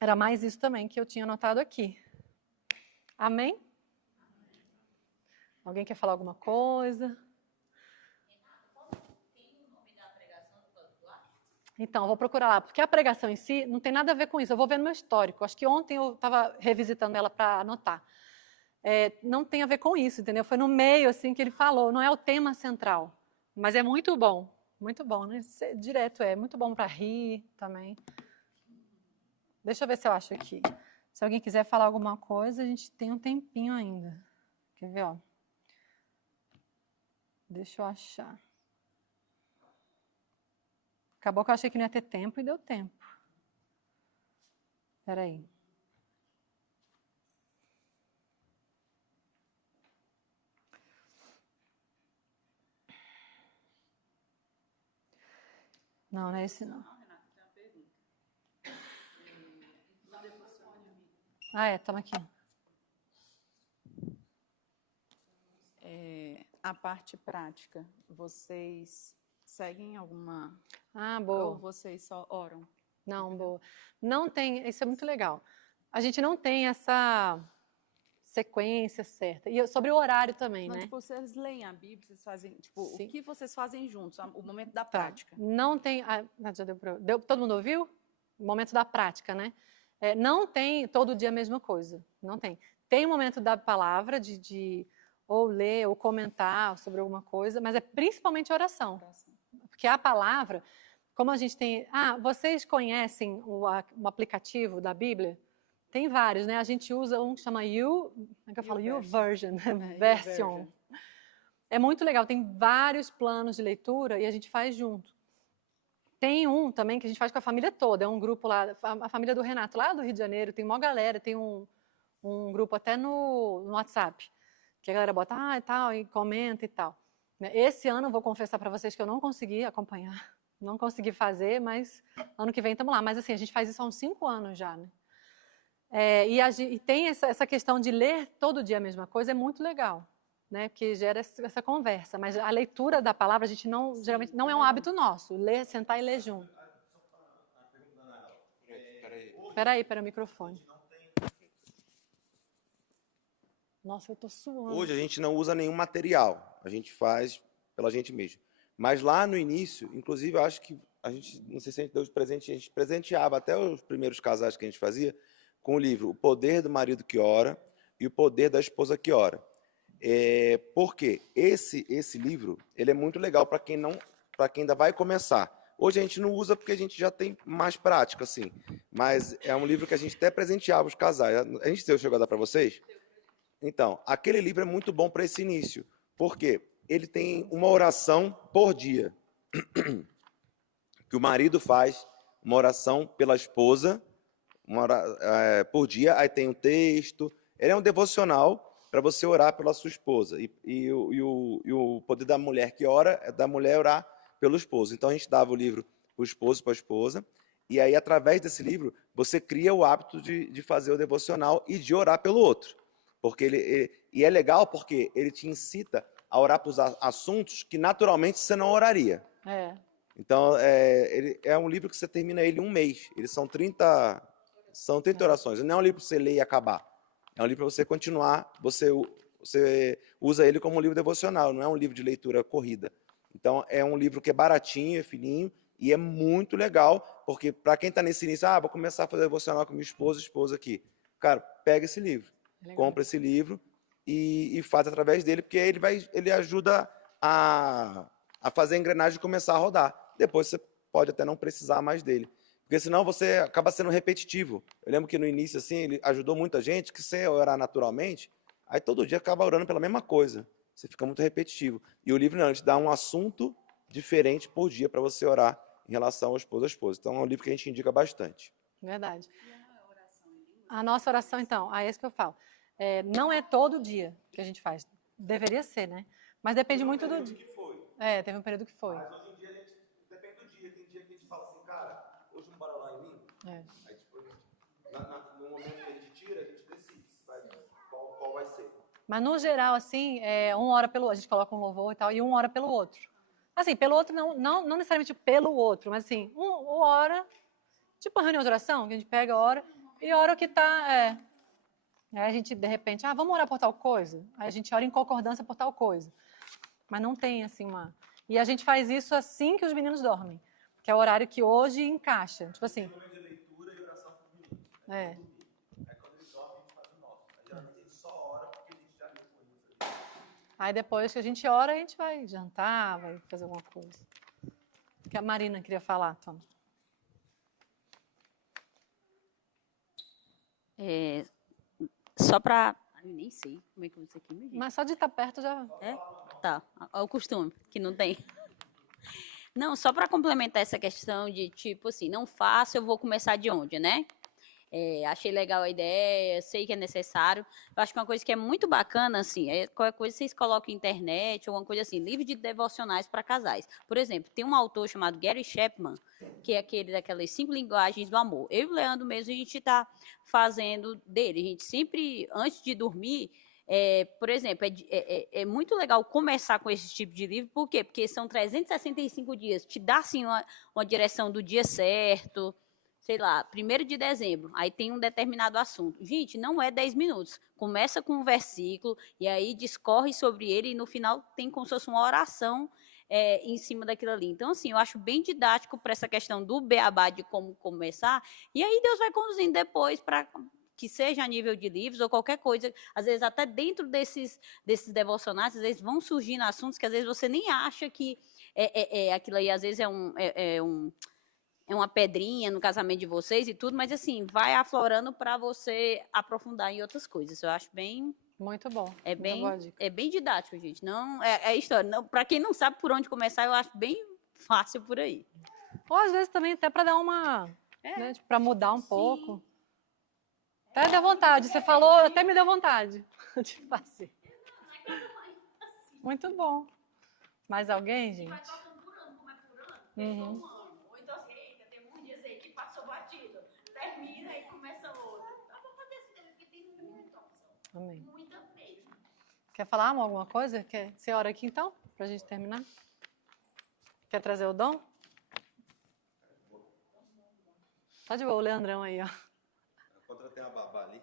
Era mais isso também que eu tinha anotado aqui. Amém? Alguém quer falar alguma coisa? Então, eu vou procurar lá, porque a pregação em si não tem nada a ver com isso. Eu vou ver no meu histórico. Acho que ontem eu estava revisitando ela para anotar. Não tem a ver com isso, entendeu? Foi no meio, assim, que ele falou. Não é o tema central, mas é muito bom. Muito bom, né? Direto muito bom para rir também. Deixa eu ver se eu acho aqui. Se alguém quiser falar alguma coisa, a gente tem um tempinho ainda. Quer ver, ó? Deixa eu achar. Acabou que eu achei que não ia ter tempo e deu tempo. Espera aí. Não, não é esse não. Estamos aqui. A parte prática, vocês seguem alguma... Boa. Ou vocês só oram? Não, boa. Não tem, isso é muito legal. A gente não tem essa sequência certa. E sobre o horário também, Não, né? tipo, vocês leem a Bíblia, vocês fazem, tipo, Sim. o que vocês fazem juntos, o momento da prática. Não tem, já deu, todo mundo ouviu? O momento da prática, né? Não tem todo dia a mesma coisa, não tem. Tem o momento da palavra, de ou ler, ou comentar sobre alguma coisa, mas é principalmente oração. Porque a palavra, como a gente tem... vocês conhecem o aplicativo da Bíblia? Tem vários, né? A gente usa um que chama YouVersion. Version. É muito legal, tem vários planos de leitura e a gente faz junto. Tem um também que a gente faz com a família toda, é um grupo lá, a família do Renato, lá do Rio de Janeiro, tem uma galera, tem um grupo até no WhatsApp, que a galera bota, e tal, e comenta e tal. Né? Esse ano, eu vou confessar para vocês que eu não consegui acompanhar, não consegui fazer, mas ano que vem estamos lá. Mas assim, a gente faz isso há uns 5 anos já, né? E tem essa questão de ler todo dia a mesma coisa, é muito legal, né? Porque gera essa conversa. Mas a leitura da palavra, a gente não, geralmente, não é um hábito nosso, ler, sentar e ler junto. Espera aí, para o microfone. Nossa, eu tô suando. Hoje a gente não usa nenhum material, a gente faz pela gente mesmo. Mas lá no início, inclusive, eu acho que a gente, não sei se a gente deu de presente, a gente presenteava até os primeiros casais que a gente fazia com o livro O Poder do Marido que Ora e O Poder da Esposa que Ora. Porque esse livro, ele é muito legal para quem ainda vai começar. Hoje a gente não usa porque a gente já tem mais prática, assim. Mas é um livro que a gente até presenteava os casais. A gente chegou a dar para vocês? Então, aquele livro é muito bom para esse início, porque ele tem uma oração por dia, que o marido faz, uma oração pela esposa, por dia, aí tem um texto, ele é um devocional para você orar pela sua esposa, e o poder da mulher que ora é da mulher orar pelo esposo. Então, a gente dava o livro para o esposo, para a esposa, e aí, através desse livro, você cria o hábito de fazer o devocional e de orar pelo outro. Porque e é legal porque ele te incita a orar para os assuntos que naturalmente você não oraria. Então, ele é um livro que você termina ele em um mês. Eles são 30 orações. Não é um livro para você ler e acabar. É um livro para você continuar. Você usa ele como um livro devocional, não é um livro de leitura corrida. Então, é um livro que é baratinho, é fininho, e é muito legal, porque para quem está nesse início, vou começar a fazer devocional com minha esposa aqui. Cara, pega esse livro. Legal. Compra esse livro e faz através dele, porque ele ajuda a fazer a engrenagem começar a rodar. Depois você pode até não precisar mais dele. Porque senão você acaba sendo repetitivo. Eu lembro que no início, assim, ele ajudou muita gente, que você orar naturalmente, aí todo dia acaba orando pela mesma coisa. Você fica muito repetitivo. E o livro não, ele te dá um assunto diferente por dia para você orar em relação ao esposo à esposa. Então é um livro que a gente indica bastante. Verdade. A nossa oração, então, é isso que eu falo. Não é todo dia que a gente faz. Deveria ser, né? Mas depende muito do dia. Teve um período que foi. Mas hoje em dia, depende do dia. Tem dia que a gente fala assim, cara, hoje não bora lá em mim? Aí, tipo, no momento que a gente tira, a gente decide qual vai ser. Mas, no geral, assim, uma hora pelo outro. A gente coloca um louvor e tal, e uma hora pelo outro. Assim, pelo outro, não necessariamente pelo outro, mas assim, uma hora, tipo uma reunião de oração, que a gente pega a hora e ora o que está... Aí a gente, de repente, vamos orar por tal coisa? Aí a gente ora em concordância por tal coisa. Mas não tem, assim, uma... E a gente faz isso assim que os meninos dormem, que é o horário que hoje encaixa. Tipo assim... Momento de leitura e oração por menino. Aí quando eles dormem, a gente faz o nosso. Aí geralmente a gente só ora porque a gente já leu coisas. Aí depois que a gente ora, a gente vai jantar, vai fazer alguma coisa. Que a Marina queria falar, Tom. Só para... Eu nem sei como é que eu vou isso aqui, meu gente. Mas só de estar perto já... Tá, é o costume, que não tem. Não, só para complementar essa questão de, tipo assim, não faço, eu vou começar de onde, né? Achei legal a ideia, sei que é necessário. Eu acho que uma coisa que é muito bacana, assim, qualquer coisa vocês colocam na internet, alguma coisa assim, livro de devocionais para casais. Por exemplo, tem um autor chamado Gary Chapman, que é aquele daquelas 5 linguagens do amor. Eu e o Leandro mesmo, a gente está fazendo dele. A gente sempre, antes de dormir, por exemplo, é muito legal começar com esse tipo de livro. Por quê? Porque são 365 dias. Te dá, assim, uma direção do dia certo. Sei lá, 1º de dezembro, aí tem um determinado assunto. Gente, não é 10 minutos. Começa com um versículo e aí discorre sobre ele e no final tem como se fosse uma oração em cima daquilo ali. Então, assim, eu acho bem didático para essa questão do beabá de como começar. E aí Deus vai conduzindo depois para que seja a nível de livros ou qualquer coisa. Às vezes até dentro desses devocionais, às vezes vão surgindo assuntos que às vezes você nem acha que aquilo aí, às vezes é uma pedrinha no casamento de vocês e tudo, mas assim, vai aflorando para você aprofundar em outras coisas. Eu acho bem... Muito bom. É bem didático, gente. Não, é história. Para quem não sabe por onde começar, eu acho bem fácil por aí. Ou às vezes também até para dar uma... né, tipo, para mudar um pouco. Até deu vontade. Você falou, até me deu vontade de fazer. Muito bom. Mais alguém, gente? Vai tocando por ano, como é por ano, Uhum. um ano. Ou então assim, eita, tem uns dias aí que passou batido. Termina e começa outro. Dá pra fazer assim também, porque tem muita opção. Amém. Muita mesmo. Quer falar alguma coisa? Quer ser hora aqui então? Pra gente terminar? Quer trazer o dom? Tá de boa, o Leandrão aí, ó. Contra tem a babá ali.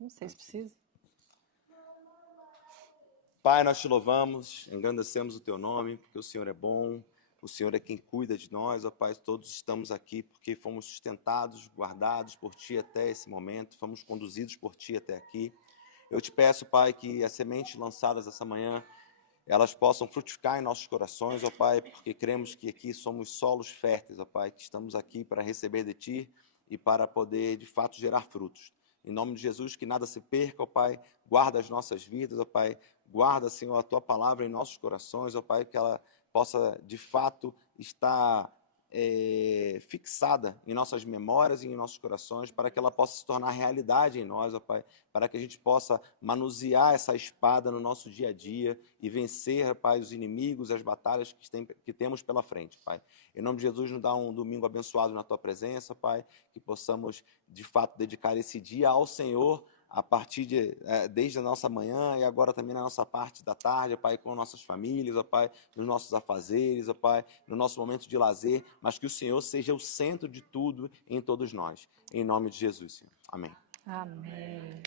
Não sei se precisa. Pai, nós te louvamos, engrandecemos o teu nome, porque o Senhor é bom, o Senhor é quem cuida de nós, ó Pai, todos estamos aqui porque fomos sustentados, guardados por Ti até esse momento, fomos conduzidos por Ti até aqui. Eu te peço, Pai, que as sementes lançadas essa manhã, elas possam frutificar em nossos corações, ó Pai, porque cremos que aqui somos solos férteis, ó Pai, que estamos aqui para receber de Ti e para poder, de fato, gerar frutos. Em nome de Jesus, que nada se perca, ó Pai, guarda as nossas vidas, ó Pai, guarda, Senhor, a Tua palavra em nossos corações, ó Pai, que ela possa, de fato, estar fixada em nossas memórias e em nossos corações, para que ela possa se tornar realidade em nós, ó Pai, para que a gente possa manusear essa espada no nosso dia a dia e vencer, ó Pai, os inimigos, as batalhas que temos pela frente, Pai. Em nome de Jesus, nos dá um domingo abençoado na Tua presença, Pai, que possamos, de fato, dedicar esse dia ao Senhor, a partir desde a nossa manhã e agora também na nossa parte da tarde, ó Pai, com nossas famílias, ó Pai, nos nossos afazeres, ó Pai, no nosso momento de lazer, mas que o Senhor seja o centro de tudo em todos nós. Em nome de Jesus, Senhor. Amém. Amém.